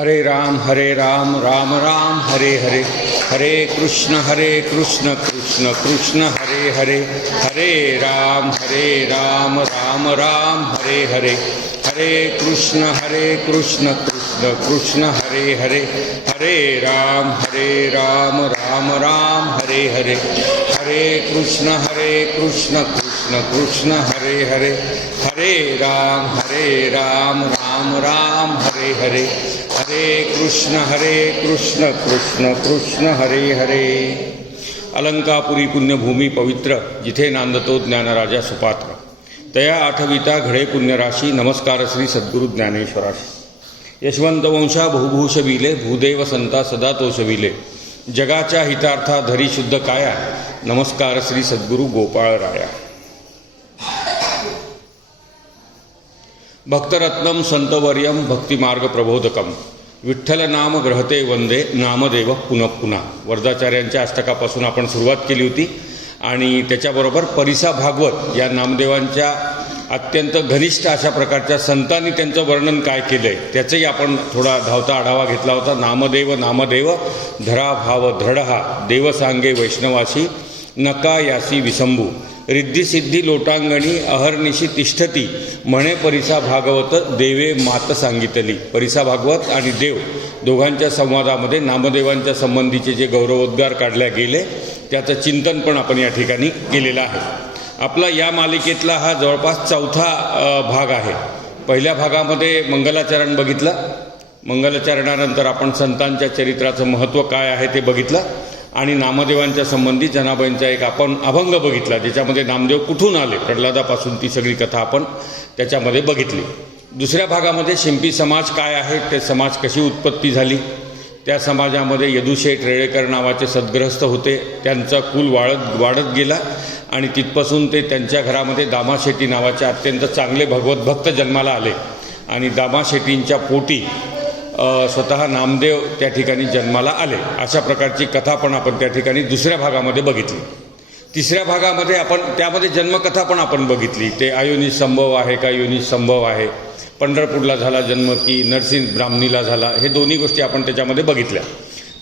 हरे राम राम राम हरे हरे, हरे कृष्ण कृष्ण कृष्ण हरे हरे, हरे राम राम राम हरे हरे, हरे कृष्ण कृष्ण कृष्ण हरे हरे, हरे राम राम राम हरे हरे, हरे कृष्ण कृष्ण कृष्ण हरे हरे, हरे राम राम हरे हरे, हरे कृष्ण कृष्ण कृष्ण हरे हरे. अलंकापुरी पुण्यभूमी पवित्र, जिथे नांदतो ज्ञानराजा सुपात्र. तया आठविता घडे पुण्यराशी, नमस्कार श्री सद्गुरु ज्ञानेश्वराशी. यशवंत वंशा बहुभूषविले, भूदेव संता सदा तोषविले. जगाच्या हितार्था धरी शुद्ध काया, नमस्कार श्री सद्गुरु गोपाळ राया. भक्तरत्नम संतवर्यम भक्तिमार्ग प्रबोधकम, विठ्ठल नाम ग्रहते वंदे नामदेव पुनः पुन्हा. वरदाचार्यांच्या अष्टकापासून आपण सुरुवात केली होती आणि त्याच्याबरोबर परिसा भागवत या नामदेवांच्या अत्यंत घनिष्ठ अशा प्रकारच्या संतांनी त्यांचं वर्णन काय केलं आहे त्याचंही आपण थोडा धावता आढावा घेतला होता. नामदेव नामदेव धरा भाव दृढहा, देव सांगे वैष्णवासी नका यासी विसंभू. रिद्धी सिद्धी लोटांगणी अहर्निशी तिष्ठती, म्हणे परिसा भागवत देवे मात सांगितली. परिसा भागवत आणि देव दोघांच्या संवादामध्ये नामदेवांच्या संबंधीचे जे गौरवोद्गार काढले गेले त्याचं चिंतन पण आपण या ठिकाणी केलेलं आहे. आपला या मालिकेतला हा जवळपास चौथा भाग आहे. पहिल्या भागामध्ये मंगलाचरण बघितलं. मंगलाचरणानंतर आपण संतांच्या चरित्राचं महत्त्व काय आहे ते बघितलं आणि नामदेवांच्या संबंधी जनाबाईंचा एक आपण अभंग बघितला, ज्याच्यामध्ये नामदेव कुठून आले प्रल्हादापासून ती सगळी कथा आपण त्याच्यामध्ये बघितली. दुसऱ्या भागामध्ये शिंपी समाज काय आहे, ते समाज कशी उत्पत्ती झाली, त्या समाजामध्ये यदुशेठ रेळेकर नावाचे सद्गृहस्थ होते, त्यांचा कुल वाढत गेला आणि तिथपासून ते त्यांच्या घरामध्ये दामाशेट्टी नावाचे अत्यंत चांगले भगवत भक्त जन्माला आले आणि दामाशेट्टींच्या पोटी स्वतः नामदेव त्या ठिकाणी जन्माला आले. अशा प्रकारची कथा पण आपण त्या ठिकाणी दुसऱ्या भागामध्ये बघितली. तिसऱ्या भागामध्ये आपण त्यामध्ये जन्मकथा पण आपण बघितली. ते अयोनिज संभव आहे का योनिज संभव आहे, पंढरपूरला झाला जन्म की नरसिंह ब्राह्मणीला झाला, हे दोन्ही गोष्टी आपण त्याच्यामध्ये बघितल्या.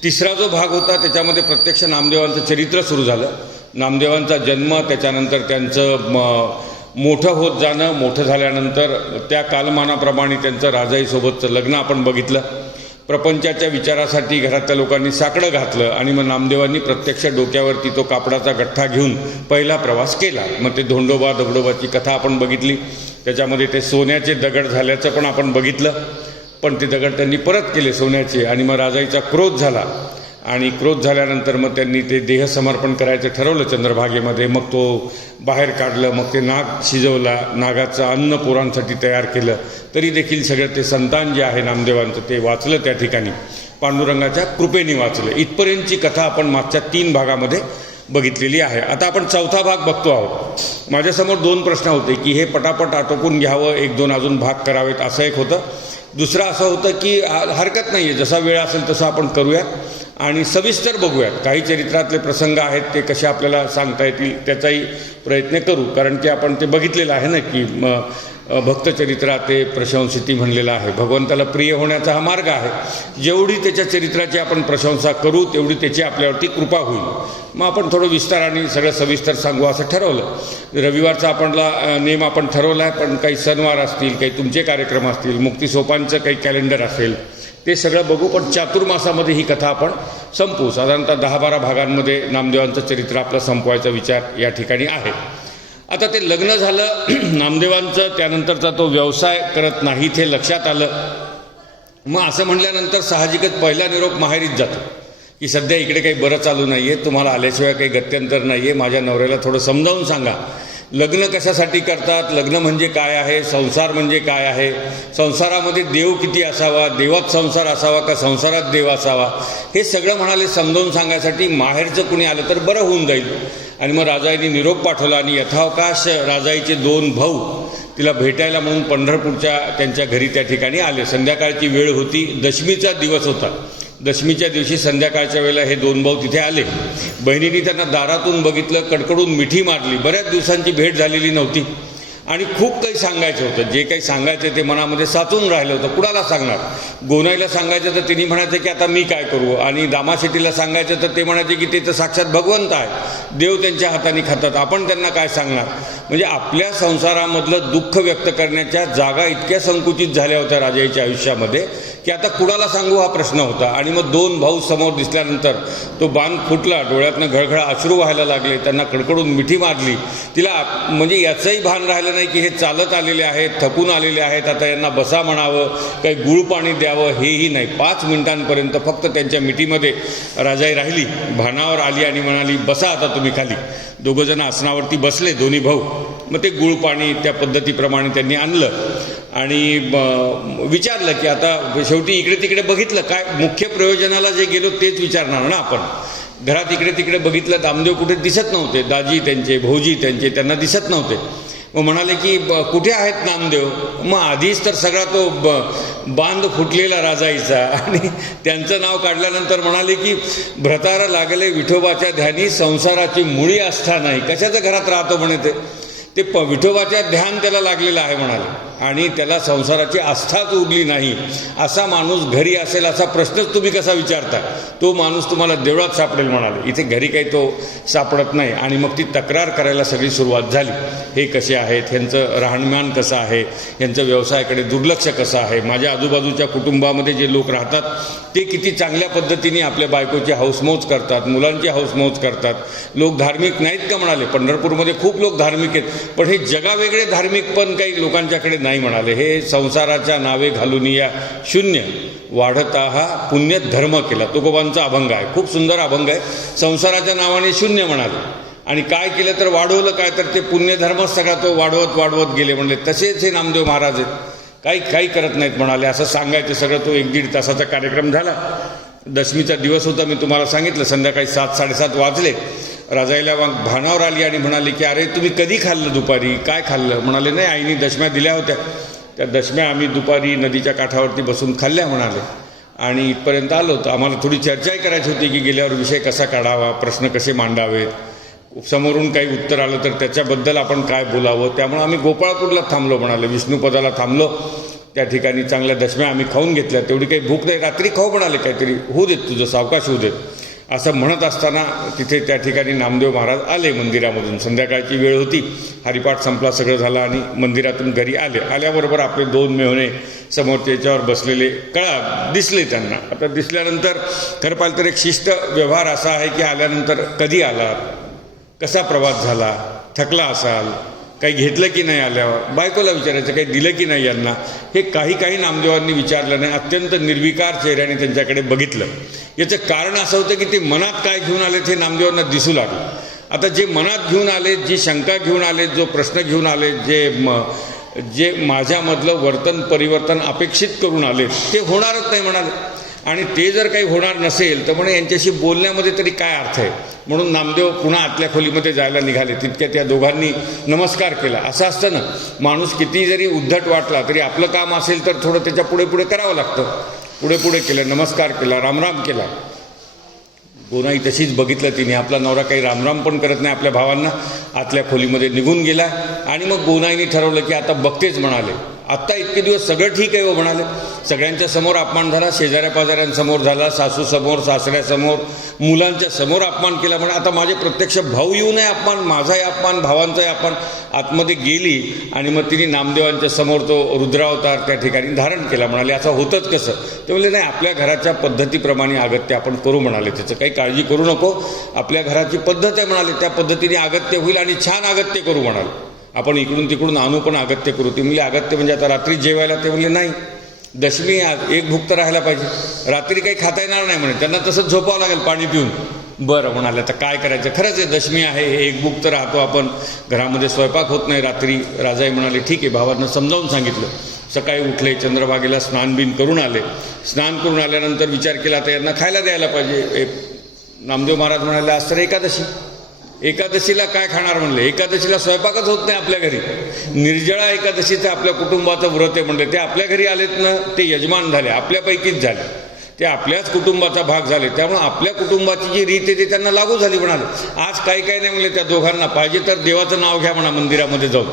तिसरा जो भाग होता त्याच्यामध्ये प्रत्यक्ष नामदेवांचं चरित्र सुरू झालं. नामदेवांचा जन्म, त्याच्यानंतर त्यांचं मोठं होत जाणं, मोठं झाल्यानंतर त्या कालमानाप्रमाणे त्यांचं राजाईसोबतचं लग्न आपण बघितलं. प्रपंचाच्या विचारासाठी घरातल्या लोकांनी साकडं घातलं आणि मग नामदेवांनी प्रत्यक्ष डोक्यावरती तो कापडाचा गठ्ठा घेऊन पहिला प्रवास केला. मग ते धोंडोबा दगडोबाची कथा आपण बघितली. त्याच्यामध्ये ते सोन्याचे दगड झाल्याचं पण आपण बघितलं, पण ते दगड त्यांनी परत केले सोन्याचे आणि मग राजाईचा क्रोध झाला आणि क्रोध झाल्यानंतर मग त्यांनी ते देहसमर्पण करायचं ठरवलं चंद्रभागेमध्ये. मग तो बाहेर काढलं, मग ते नाग शिजवला, नागाचं अन्न पोरांसाठी तयार केलं. तरी देखील सगळं ते संतान जे आहे नामदेवांचं ते वाचलं, त्या ठिकाणी पांडुरंगाच्या कृपेने वाचलं. इथपर्यंतची कथा आपण मागच्या 3 भागामध्ये बघितलेली आहे. आता आपण चौथा भाग बघतो आहोत. माझ्यासमोर 2 प्रश्न होते की हे पटापट आटोपून घ्यावं, 1-2 अजून भाग करावेत, असं एक होतं. दुसरं असं होतं की हरकत नाही आहे, जसा वेळ असेल तसं आपण करूयात आणि सविस्तर बघूयात. काही चरित्रातले प्रसंग आहेत ते कसे आपल्याला सांगता येतील त्याचाही प्रयत्न करू, कारण की आपण ते बघितलेलं आहे ना की भक्तचरित्रात ते प्रशंसिती म्हणलेलं आहे. भगवंताला प्रिय होण्याचा हा मार्ग आहे. जेवढी त्याच्या चरित्राची आपण प्रशंसा करू तेवढी त्याची आपल्यावरती कृपा होईल. मग आपण थोडं विस्ताराने सगळं सविस्तर सांगू असं ठरवलं. रविवारचा आपणला नेम आपण ठरवला आहे, पण काही सणवार असतील, काही तुमचे कार्यक्रम असतील, मुक्तिसोपांचं काही कॅलेंडर असेल, ते सगळं बघू. पण चातुर्मासामध्ये ही कथा आपण संपवू. साधारणतः 10-12 भागांमध्ये नामदेवांचं चरित्र आपलं संपवायचा विचार या ठिकाणी आहे. आता ते लग्न झालं नामदेवांचं, त्यानंतरचा तो व्यवसाय करत नाहीत हे लक्षात आलं. मग असं म्हणल्यानंतर साहजिकच पहिला निरोप माहेरीच जातो की सध्या इकडे काही बरं चालू नाही आहे, तुम्हाला आल्याशिवाय काही गत्यंतर नाही आहे, माझ्या नवऱ्याला थोडं समजावून सांगा. लग्न कशासाठी करतात, लग्न म्हणजे काय आहे, संसार म्हणजे काय आहे, संसारामध्ये देव किती असावा, देवात संसार असावा का संसारात देव असावा, हे सगळं म्हणाले समजावून सांगायसाठी माहेरचं कुणी आलं तर बरं होऊन जाईल. आणि मग राजाईने निरोप पाठवला आणि यथावकाश राजाईचे 2 भाऊ तिला भेटायला म्हणून पंढरपूरच्या त्यांच्या घरी त्या ठिकाणी आले. संध्याकाळची वेळ होती, दशमीचा दिवस होता. दशमीच्या दिवशी संध्याकाळच्या वेळेला हे 2 भाऊ तिथे आले. बहिणींनी त्यांना दारातून बघितलं, कडकडून मिठी मारली. बऱ्याच दिवसांची भेट झालेली नव्हती आणि खूप काही सांगायचं होतं. जे काही सांगायचं ते मनामध्ये साचून राहिलं होतं. कुणाला सांगणार? गोनाईला सांगायचं तर तिने म्हणायचं की आता मी काय करू, आणि दामाशेट्टीला सांगायचं तर ते म्हणायचे की ते तर साक्षात भगवंत आहे, देव त्यांच्या हाताने खातात, आपण त्यांना काय सांगणार. म्हणजे आपल्या संसारामधलं दुःख व्यक्त करण्याच्या जागा इतक्या संकुचित झाल्या होत्या राजाईच्या आयुष्यामध्ये की आता कुणाला सांगू हा प्रश्न होता. आणि मग दोन भाऊ समोर दिसल्यानंतर तो बाण फुटला, डोळ्यातनं घळघळ अश्रू व्हायला लागले, त्यांना कडकडून मिठी मारली. तिला म्हणजे याचंही भान राहिलं नाही की हे चालत आलेले आहेत, थकून आलेले आहेत, आता यांना बसा म्हणावं, काही गुळ पाणी द्यावं हेही नाही. 5 मिनिटांपर्यंत फक्त त्यांच्या मिठीमध्ये राजाई राहिली, भानावर आली आणि म्हणाली बसा आता तुम्ही खाली. दोघंजण आसनावरती बसले, दोन्ही भाऊ. मग ते गुळ पाणी त्या पद्धतीप्रमाणे त्यांनी आणलं आणि विचारलं की आता शेवटी इकडे तिकडे बघितलं, काय मुख्य प्रयोजनाला जे गेलो तेच विचारणार ना आपण. घरात इकडे तिकडे बघितलं, नामदेव कुठे दिसत नव्हते, दाजी त्यांचे, भाऊजी त्यांचे, त्यांना दिसत नव्हते. मग म्हणाले की कुठे आहेत नामदेव? मग आधीच तर सगळा तो बांध फुटलेला राजाईचा, आणि त्यांचं नाव काढल्यानंतर म्हणाले की भ्रतार लागले विठोबाच्या ध्यानी, संसाराची मुळी आस्था नाही. कशाच्या घरात राहतो म्हणे ते विठोबाच्या ध्यान त्याला लागलेलं आहे म्हणाले, आणि त्याला संसाराची आस्थाच उरली नाही. असा माणूस घरी असेल असा प्रश्नच तुम्ही कसा विचारता? तो माणूस तुम्हाला देवळात सापडेल म्हणाले. इथे घरी काही तो सापडत नाही. आणि मग ती तक्रार करायला सगळी सुरुवात झाली. हे कसे आहेत, ह्यांचं राहणीमान कसं आहे, ह्यांचं व्यवसायाकडे दुर्लक्ष कसं आहे, माझ्या आजूबाजूच्या कुटुंबामध्ये जे लोक राहतात ते किती चांगल्या पद्धतीने आपल्या बायकोची हौसमौज करतात, मुलांची हौसमौज करतात. लोक धार्मिक नाहीत का म्हणाले? पंढरपूरमध्ये खूप लोक धार्मिक आहेत, पण हे जगावेगळे धार्मिक पण काही लोकांच्याकडे नाही म्हणाले. हे संसाराच्या नावे घालून या शून्य वाढता हा पुण्य धर्म केला. तुकोबांचा अभंग आहे, खूप सुंदर अभंग आहे. संसाराच्या नावाने शून्य म्हणाले, आणि काय केलं तर वाढवलं काय, तर ते पुण्यधर्मच सगळा तो वाढवत गेले म्हणले. तसेच हे नामदेव महाराज आहेत, काही करत नाहीत म्हणाले. असं सांगायचं सगळं. तो 1-1.5 तासाचा कार्यक्रम झाला. दशमीचा दिवस होता, मी तुम्हाला सांगितलं. संध्याकाळी 7-7:30 वाजले. राजाईला भानावर आली आणि म्हणाली की अरे तुम्ही कधी खाल्लं दुपारी, काय खाल्लं? म्हणाले नाही, आईने दशम्या दिल्या होत्या, त्या दशम्या आम्ही दुपारी नदीच्या काठावरती बसून खाल्ल्या म्हणाले, आणि इथपर्यंत आलो होतो. आम्हाला थोडी चर्चाही करायची होती की गेल्यावर विषय कसा काढावा, प्रश्न कसे मांडावेत, समोरून काही उत्तर आलं तर त्याच्याबद्दल आपण काय बोलावं. त्यामुळे आम्ही गोपाळपूरला थांबलो म्हणाले, विष्णुपदाला थांबलो. त्या ठिकाणी चांगल्या दशम्या आम्ही खाऊन घेतल्या. तेवढी काही भूक नाही, रात्री खाऊ म्हणाले, काहीतरी होऊ देत, तुझं सावकाश होऊ देत. असं म्हणत असताना तिथे त्या ठिकाणी नामदेव महाराज आले मंदिरामधून. संध्याकाळची वेळ होती, हरिपाठ संपला, सगळं झालं, आणि मंदिरातून घरी आले. आल्याबरोबर आपले 2 मेहुणे समोर त्याच्यावर बसलेले दिसले त्यांना. आता दिसल्यानंतर खरं पाहिलं तर एक शिष्ट व्यवहार असा आहे की आल्यानंतर कधी आलात, कसा प्रवास झाला, थकला असाल, काही घेतलं की नाही, आल्यावर बायकोला विचारायचं काही दिलं की नाही यांना. हे काही नामदेवांनी विचारलं नाही. अत्यंत निर्विकार चेहऱ्याने त्यांच्याकडे बघितलं. याचं कारण असं होतं की ते मनात काय घेऊन आले ते नामदेवांना दिसू लागलं. आता जे मनात घेऊन आले, जी शंका घेऊन आले, जो प्रश्न घेऊन आले, जे माझ्यामधलं वर्तन परिवर्तन अपेक्षित करून आले ते होणारच नाही म्हणाले. आणि ते जर काही होणार नसेल तर म्हणे यांच्याशी बोलण्यामध्ये तरी काय अर्थ आहे. म्हणून नामदेव पुन्हा आतल्या खोलीमध्ये जायला निघाले. तितक्या त्या दोघांनी नमस्कार केला. असं असतं ना, माणूस किती जरी उद्धट वाटला तरी आपलं काम असेल तर थोडं त्याच्या पुढे करावं लागतं. पुढे केलं, नमस्कार केला, रामराम केला. गोनाई तशीच बघितलं तिने. आपला नवरा काही रामराम पण करत नाही आपल्या भावांना. आतल्या खोलीमध्ये निघून गेला. आणि मग गोनाईने ठरवलं की आता बघतेच म्हणाले. आत्ता इतके दिवस सगळं ठीक आहे हो म्हणाले. सगळ्यांच्या समोर अपमान झाला, शेजाऱ्या पाजाऱ्यांसमोर झाला, सासूसमोर, सासऱ्यासमोर, मुलांच्या समोर अपमान केला. म्हणे आता माझे प्रत्यक्ष भाऊ येऊ नये अपमान, माझाही अपमान, भावांचाही अपमान. आतमध्ये गेली आणि मग तिने नामदेवांच्या समोर तो रुद्रावतार त्या ठिकाणी धारण केला. म्हणाले असं होतंच कसं? ते म्हणले नाही, आपल्या घराच्या पद्धतीप्रमाणे अगत्य आपण करू म्हणाले. त्याचं काही काळजी करू नको, आपल्या घराची पद्धत आहे म्हणाले, त्या पद्धतीने अगत्य होईल आणि छान अगत्य करू म्हणाले. आपण इकडून तिकडून आणू पण अगत्य करू. ते म्हणले अगत्य म्हणजे आता रात्री जेवायला? ते म्हणले नाही, दशमी एक भूक तर राहायला पाहिजे, रात्री काही खाता येणार नाही म्हणे, त्यांना तसंच झोपावं लागेल पाणी पिऊन. बरं म्हणाले, आता काय करायचं, खरंच आहे दशमी आहे, एक भूक तर राहतो आपण, घरामध्ये स्वयंपाक होत नाही रात्री. राजाई म्हणाले ठीक आहे. भावांना समजावून सांगितलं. सकाळी उठले, चंद्रभागेला स्नान बिन करून आले. स्नान करून आल्यानंतर विचार केला आता यांना खायला द्यायला पाहिजे. नामदेव महाराज म्हणाले आज तर एकादशीला काय खाणार म्हणले, एकादशीला स्वयंपाकच होत नाही आपल्या घरी, निर्जळा एकादशीचं आपल्या कुटुंबाचं व्रत आहे म्हणले. ते आपल्या घरी आलेत ना, ते यजमान झाले, आपल्यापैकीच झाले. ते आपल्याच कुटुंबाचा भाग झाले, त्यामुळे आपल्या कुटुंबाची जी रीत आहे ते त्यांना लागू झाली म्हणाले. आज काही नाही म्हणले त्या दोघांना, पाहिजे तर देवाचं नाव घ्या म्हणा मंदिरामध्ये जाऊन,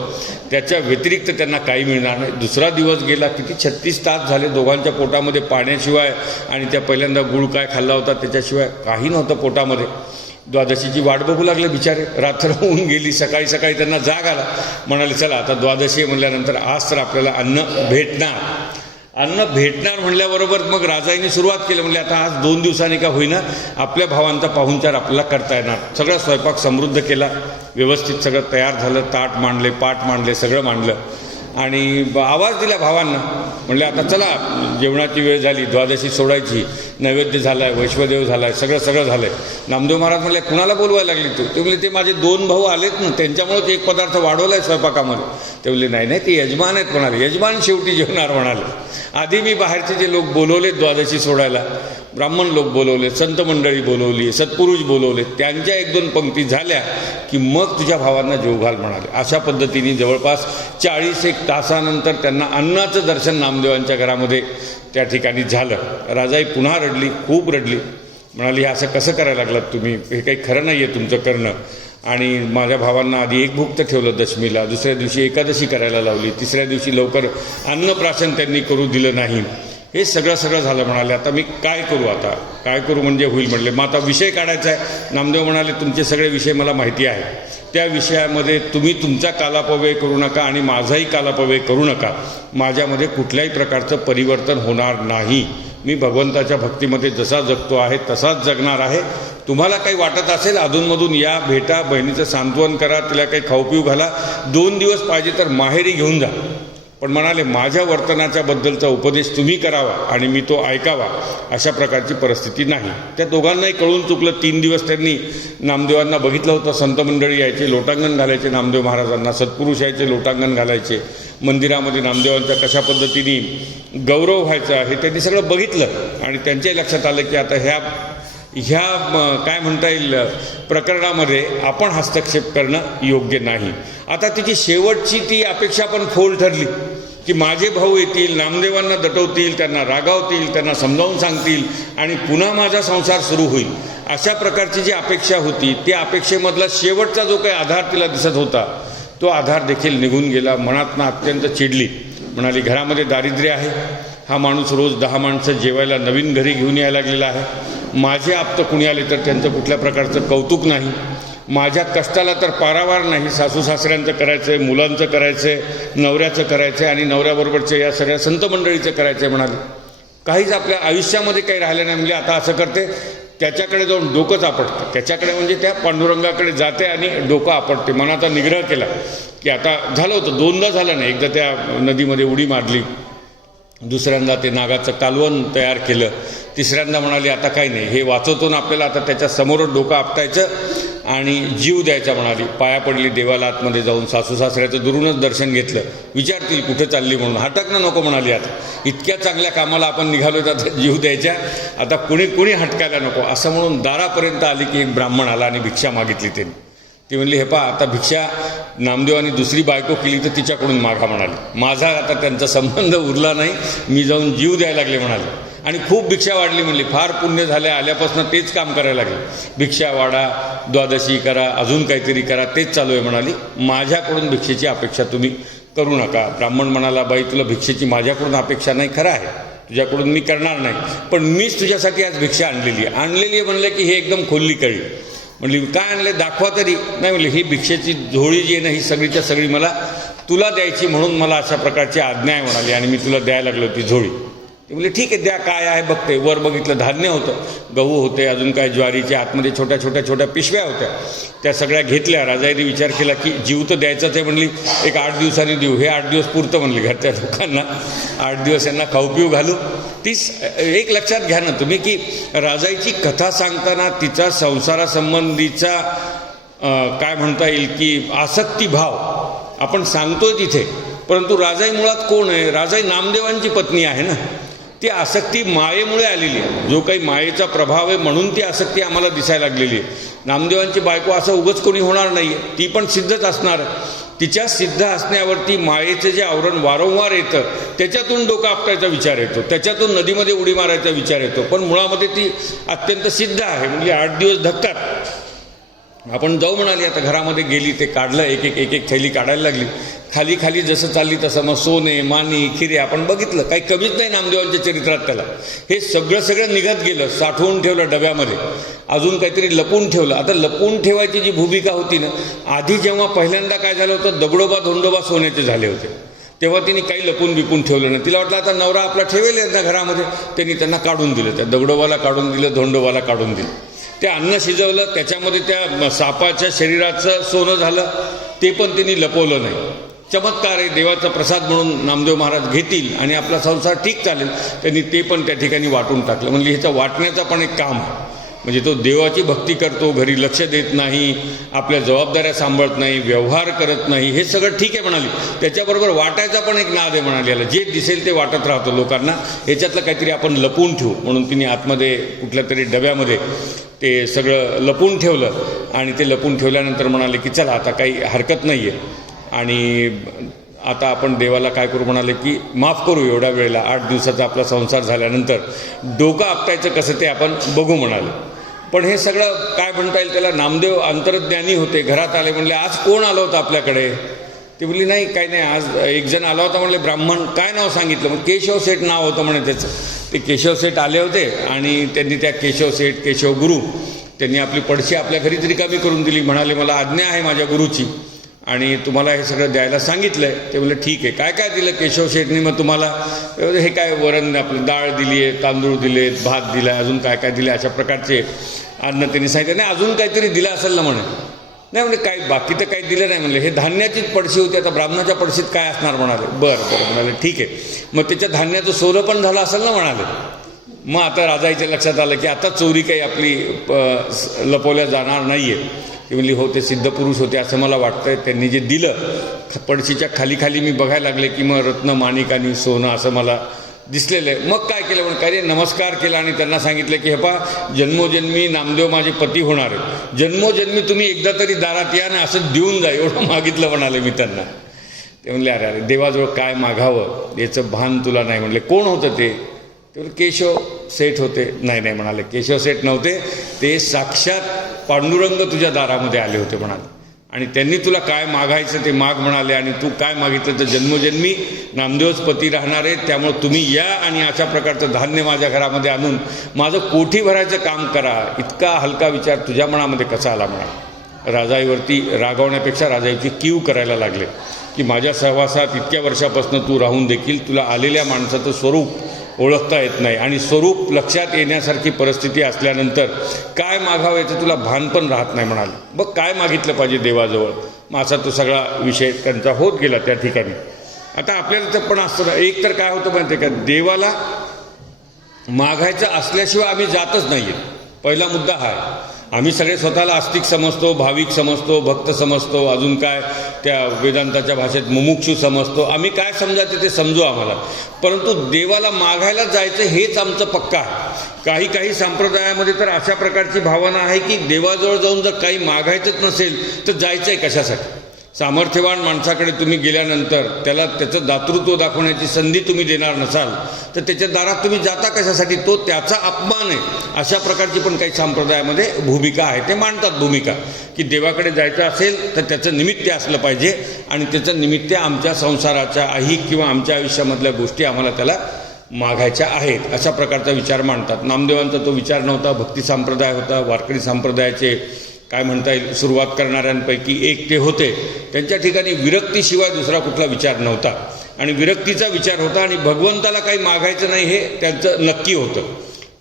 त्याच्या व्यतिरिक्त त्यांना काही मिळणार नाही. दुसरा दिवस गेला, किती 36 तास झाले दोघांच्या पोटामध्ये पाण्याशिवाय, आणि त्या पहिल्यांदा गुळ काय खाल्ला होता त्याच्याशिवाय काही नव्हतं पोटामध्ये. द्वादशीची वाट बघू लागले बिचारे, रात्र होऊन गेली. सकाळी सकाळी त्यांना जाग आला, म्हणाले चला आता द्वादशी म्हणल्यानंतर आज तर आपल्याला अन्न भेटणार म्हणल्याबरोबर मग राजाईने सुरुवात केली. म्हणले आता आज 2 दिवसांनी का होईना आपल्या भावांचा पाहुणचार आपल्याला करता येणार. सगळा स्वयंपाक समृद्ध केला, व्यवस्थित सगळं तयार झालं, ताट मांडले, पाट मांडले, सगळं मांडलं आणि आवाज दिला भावांना. म्हणले आता चला जेवणाची वेळ झाली, द्वादशी सोडायची, नैवेद्य झाला आहे, वैश्वदेव झाला आहे, सगळं झालं आहे. नामदेव महाराज म्हणले कुणाला बोलवायला लागली तू? ते म्हणले ते माझे 2 भाऊ आलेत ना, त्यांच्यामुळेच एक पदार्थ वाढवला आहे स्वयंपाकामध्ये. ते म्हणले नाही ते यजमान आहेत म्हणाले. यजमान शेवटी जेवणार म्हणाले. आधी मी बाहेरचे जे लोक बोलवले द्वादशी सोडायला, ब्राह्मण लोक बोलवले, संत मंडळी बोलवली, सत्पुरुष बोलवले, त्यांच्या 1-2 पंक्ती झाल्या की मग तुझ्या भावांना जेव घाल म्हणाले. अशा पद्धतीने जवळपास 40-1 तासानंतर त्यांना अन्नाचं दर्शन नामदेवांच्या घरामध्ये त्या ठिकाणी झालं. राजाई पुन्हा रडली, खूप रडली. म्हणाली हे असं कसं करायला लागलात तुम्ही, हे काही खरं नाही आहे तुमचं करणं. आणि माझ्या भावांना आधी एक भुक्त ठेवलं दशमीला, दुसऱ्या दिवशी एकादशी करायला लावली, तिसऱ्या दिवशी लवकर अन्नप्राशन त्यांनी करू दिलं नाही. हे सगळं झालं. म्हणाले आता मी काय करू म्हणजे होईल म्हणले. मग आता विषय काढायचा आहे. नामदेव म्हणाले तुमचे सगळे विषय मला माहिती आहे, त्या विषयामध्ये तुम्ही तुमचा कालापव्यय करू नका आणि माझाही कालापव्यय करू नका. माझ्यामध्ये कुठल्याही प्रकारचं परिवर्तन होणार नाही. मी भगवंताच्या भक्तीमध्ये जसा जगतो आहे तसाच जगणार आहे. तुम्हाला काही वाटत असेल अधूनमधून या, भेटा, बहिणीचं सांत्वन करा, तिला काही खाऊ पिऊ घाला, 2 दिवस पाहिजे तर माहेरी घेऊन जा. पण म्हणाले माझ्या वर्तनाच्या बद्दलचा उपदेश तुम्ही करावा आणि मी तो ऐकावा, अशा प्रकारची परिस्थिती नाही. त्या दोघांनाही कळून चुकलं. 3 दिवस त्यांनी नामदेवांना बघितलं होतं. संत मंडळी यायचे, लोटांगण घालायचे नामदेव महाराजांना, सत्पुरुष यायचे, लोटांगण घालायचे. मंदिरामध्ये नामदेवांच्या कशा पद्धतीने गौरव व्हायचा हे त्यांनी सगळं बघितलं आणि त्यांच्याही लक्षात आलं की आता ह्या काय म्हणता येईल प्रकरणामध्ये आपण हस्तक्षेप करणं योग्य नाही. आता तिची शेवटची ती अपेक्षा पण फोल ठरली की माझे भाऊ येतील, नामदेवांना दटवतील, त्यांना रागावतील, त्यांना समजावून सांगतील आणि पुन्हा माझा संसार सुरू होईल. अशा प्रकारची जी अपेक्षा होती, त्या अपेक्षेमधला शेवटचा जो काही आधार तिला दिसत होता तो आधार देखील निघून गेला. मनातनं अत्यंत चिडली. म्हणाली घरामध्ये दारिद्र्य आहे, हा माणूस रोज 10 माणसं जेवायला नवीन घरी घेऊन यायला लागलेला आहे. माझे आप्त कुणी आले तर त्यांचं कुठल्या प्रकारचं कौतुक नाही, माझ्या कष्टाला तर पारावार नाही. सासू सासऱ्यांचं करायचं आहे, मुलांचं करायचं आहे, नवऱ्याचं करायचं आहे आणि नवऱ्याबरोबरचे या सगळ्या संत मंडळीचं करायचं आहे. म्हणाले काहीच आपल्या आयुष्यामध्ये काही राहिलं नाही. म्हणजे आता असं करते, त्याच्याकडे जाऊन डोकंच आपटतं. त्याच्याकडे म्हणजे त्या पांडुरंगाकडे जाते आणि डोकं आपटते. मनाचा निग्रह केला की आता झालं होतं, 2दा झालं नाही. एकदा त्या नदीमध्ये उडी मारली, दुसऱ्यांदा ते नागाचं कालवण तयार केलं, तिसऱ्यांदा म्हणाली आता काही नाही, हे वाचवतो ना आपल्याला, आता त्याच्या समोरच डोकं आपटायचं आणि जीव द्यायचा म्हणाली. पाया पडली देवाला, आतमध्ये जाऊन सासू सासऱ्याचं दुरूनच दर्शन घेतलं. विचारतील कुठं चालली म्हणून, हटकणं नको म्हणाली. आता इतक्या चांगल्या कामाला आपण निघालो तर जीव द्यायच्या, आता कुणी हटकायला नको असं म्हणून दारापर्यंत आली की एक ब्राह्मण आला आणि भिक्षा मागितली त्यांनी. ती म्हणली हे पहा आता भिक्षा नामदेवानी दुसरी बायको केली तर तिच्याकडून मागा म्हणाली. माझा आता त्यांचा संबंध उरला नाही, मी जाऊन जीव द्यायला लागले म्हणाले. आणि खूप भिक्षा वाढली म्हणली. फार पुण्य झाले, आल्यापासून तेच काम करायला लागले. भिक्षा वाढा, द्वादशी करा, अजून काहीतरी करा, तेच चालू आहे म्हणाली. माझ्याकडून भिक्षेची अपेक्षा तुम्ही करू नका. ब्राह्मण म्हणाला बाई तुला भिक्षेची माझ्याकडून अपेक्षा नाही, खरं आहे तुझ्याकडून मी करणार नाही, पण मीच तुझ्यासाठी आज भिक्षा आणलेली आहे म्हणलं की हे एकदम खोलली कळली. म्हणली काय आणले दाखवा तरी. नाही म्हणले ही भिक्षेची झोळी जी आहे ना ही सगळीच्या सगळी मला तुला द्यायची म्हणून मला अशा प्रकारची आज्ञा आहे म्हणाली आणि मी तुला द्यायला लागलो ती झोळी. ते म्हणले ठीक आहे द्या, काय आहे बघते. वर बघितलं धान्य होतं, गहू होते, अजून काय ज्वारीचे, आतमध्ये छोट्या पिशव्या होत्या, त्या सगळ्या घेतल्या. राजाईने विचार केला की जीव तर द्यायचाच आहे म्हणली, एक 8 दिवसांनी देऊ, हे 8 दिवस पुरतं म्हणली घरच्या लोकांना, 8 दिवस यांना खाऊ पिऊ घालू. एक लक्षात घ्या ना तुम्ही की राजाईची कथा सांगताना तिचा संसारासंबंधीचा काय म्हणता येईल की आसक्ती भाव आपण सांगतोय तिथे, परंतु राजाई मुळात कोण आहे? राजाई नामदेवांची पत्नी आहे ना. ती आसक्ती मायेमुळे आलेली आहे, जो काही मायेचा प्रभाव आहे म्हणून ती आसक्ती आम्हाला दिसायला लागलेली आहे. नामदेवांची बायको असं उगाच कोणी होणार नाही आहे, ती पण सिद्धच असणार आहे. तिच्या सिद्ध असण्यावरती मायेचं जे आवरण वारंवार येतं त्याच्यातून डोकं आपटायचा विचार येतो, त्याच्यातून नदीमध्ये उडी मारायचा विचार येतो. पण मुळामध्ये ती अत्यंत सिद्ध आहे. म्हणजे 8 दिवस धकतात. आपण जाऊ म्हणाली, आता घरामध्ये गेली, ते काढलं, एक एक थैली काढायला लागली. खाली खाली जसं चालली तसं मग सोने मानी खिरे आपण बघितलं, काही कमीच नाही नामदेवांच्या चरित्रात त्याला. हे सगळं निघत गेलं, साठवून ठेवलं डब्यामध्ये, अजून काहीतरी लपून ठेवलं. आता लपून ठेवायची जी भूमिका होती ना, आधी जेव्हा पहिल्यांदा काय झालं होतं, दगडोबा धोंडोबा सोन्याचे झाले होते, तेव्हा तिने काही लपून बिपून ठेवलं नाही. तिला वाटलं आता नवरा आपला ठेवेल यांना घरामध्ये, त्यांनी त्यांना काढून दिलं, त्या दगडोबाला काढून दिलं, धोंडोबाला काढून दिलं. ते अन्न शिजवलं, त्याच्यामध्ये त्या सापाच्या शरीराचं सोनं झालं, ते पण त्यांनी लपवलं नाही. चमत्कार आहे, देवाचा प्रसाद म्हणून नामदेव महाराज घेतील आणि आपला संसार ठीक चालेल. त्यांनी ते पण त्या ठिकाणी वाटून टाकलं. म्हणजे ह्याचा वाटण्याचा पण एक काम आहे. म्हणजे तो देवाची भक्ती करतो, घरी लक्ष देत नाही, आपल्या जबाबदाऱ्या सांभाळत नाही, व्यवहार करत नाही, हे सगळं ठीक आहे म्हणाली. त्याच्याबरोबर वाटायचा पण एक नाद आहे म्हणाली. याला जे दिसेल ते वाटत राहतो लोकांना, ह्याच्यातलं काहीतरी आपण लपवून ठेवू म्हणून तिने आतमध्ये कुठल्या तरी डब्यामध्ये ते सगळं लपवून ठेवलं. आणि ते लपवून ठेवल्यानंतर म्हणाले की चला आता काही हरकत नाही आहे, आणि आता आपण देवाला काय करू म्हणाले की माफ करू एवढ्या वेळेला, 8 दिवसाचा आपला संसार झाल्यानंतर डोकं आपटायचं कसं ते आपण बघू म्हणाले. पण हे सगळं काय म्हणता येईल त्याला, नामदेव अंतर्ज्ञानी होते. घरात आले, म्हणले आज कोण आलं होतं आपल्याकडे? ते बोलली नाही काही नाही, आज एक जण आला होता. म्हणले ब्राह्मण, काय नाव सांगितलं? मग केशव सेठ नाव होतं म्हणे त्याचं. ते केशव सेठ आले होते आणि त्यांनी त्या केशव सेठ, केशव गुरु, त्यांनी आपली पडशी आपल्या घरीच रिकामी करून दिली. म्हणाले मला आज्ञा आहे माझ्या गुरुची आणि तुम्हाला हे सगळं द्यायला सांगितलं आहे. ते बोलले ठीक आहे. काय काय दिलं केशव शेठनी मग तुम्हाला? हे काय वरण, आपलं डाळ दिली आहे, तांदूळ दिले, भात दिला आहे, अजून काय काय दिलं, अशा प्रकारचे अन्न त्यांनी सांगितलं. नाही अजून काहीतरी दिलं असेल ना म्हणे. नाही म्हणजे काय बाकी तर काही दिलं नाही म्हणले, हे धान्याचीच पडशी होती, आता ब्राह्मणाच्या पडशीत काय असणार म्हणाले. बरं म्हणाले ठीक आहे. मग त्याच्या धान्याचं सोलं पण झालं असेल ना म्हणाले. मग आता राजाईच्या लक्षात आलं की आता चोरी काही आपली लपवल्या जाणार नाही आहे. ती म्हणली हो ते सिद्ध पुरुष होते असं मला वाटतंय, त्यांनी जे दिलं पडशीच्या खाली खाली मी बघायला लागले की मग रत्न माणिक आणि सोनं असं मला दिसलेलं आहे. मग काय केलं म्हणून काय नमस्कार केला आणि त्यांना सांगितलं की हे पहा जन्मोजन्मी नामदेव माझे पती होणार आहे, जन्मोजन्मी तुम्ही एकदा तरी दारात या ना, असं देऊन जा, एवढं मागितलं म्हणाले मी त्यांना. ते म्हणले अरे अरे देवाजवळ काय मागावं याचं भान तुला नाही. म्हणले कोण होतं ते? ते म्हणले केशव सेठ होते. नाही म्हणाले केशव सेठ नव्हते, ते साक्षात पांडुरंग तुझ्या दारामध्ये आले होते म्हणाले, आणि त्यांनी तुला काय मागायचं ते माग म्हणाले, आणि तू काय मागितलं तर जन्मोजन्मी नामदेवच पती राहणार आहे, त्यामुळे तुम्ही या आणि अशा प्रकारचं धान्य माझ्या घरामध्ये आणून माझं कोठी भरायचं काम करा. इतका हलका विचार तुझ्या मनामध्ये कसा आला म्हणा. राजाईवरती रागवण्यापेक्षा राजाईची कीव करायला लागले की माझ्या सहवासात इतक्या वर्षापासून तू राहून देखील तुला आलेल्या माणसाचं स्वरूप ओळखता येत नाही, आणि स्वरूप लक्षात येण्यासारखी परिस्थिती असल्यानंतर काय मागावं याचं तुला भान पण राहत नाही म्हणाले. बघ काय मागितलं पाहिजे देवाजवळ. मग असा तो सगळा विषय त्यांचा होत गेला त्या ठिकाणी. आता आपल्याला तर पण असतं ना, एक तर काय होतं माहिती आहे का, देवाला मागायचं असल्याशिवाय आम्ही जातच नाही आहे. पहिला मुद्दा हा आहे. आम्ही सगळे स्वतःला आस्तिक समजतो, भाविक समजतो, भक्त समजतो, अजून काय त्या वेदांताच्या भाषेत मुमुक्षू समजतो. आम्ही काय समजायचं ते समजू आम्हाला, परंतु देवाला मागायला जायचं हेच आमचं पक्का आहे. काही संप्रदायामध्ये तर अशा प्रकारची भावना आहे की देवाजवळ जाऊन जर काही मागायचंच नसेल तर जायचं आहे कशासाठी. सामर्थ्यवान माणसाकडे तुम्ही गेल्यानंतर त्याला त्याचं दातृत्व दाखवण्याची संधी तुम्ही देणार नसाल तर त्याच्या दारात तुम्ही जाता कशासाठी, तो त्याचा अपमान आहे. अशा प्रकारची पण काही संप्रदायामध्ये भूमिका आहे. ते मांडतात भूमिका की देवाकडे जायचं असेल तर त्याचं निमित्त असलं पाहिजे, आणि त्याचं निमित्त आमच्या संसाराच्या ऐहिक किंवा आमच्या आयुष्यामधल्या गोष्टी आम्हाला त्याला मागायच्या आहेत, अशा प्रकारचा विचार मांडतात. नामदेवांचा तो विचार नव्हता. भक्ती संप्रदाय होता. वारकरी संप्रदायाचे काय म्हणता येईल सुरुवात करणाऱ्यांपैकी एक ते होते. त्यांच्या ठिकाणी विरक्तीशिवाय दुसरा कुठला विचार नव्हता, आणि विरक्तीचा विचार होता, आणि भगवंताला काही मागायचं नाही हे त्यांचं नक्की होतं.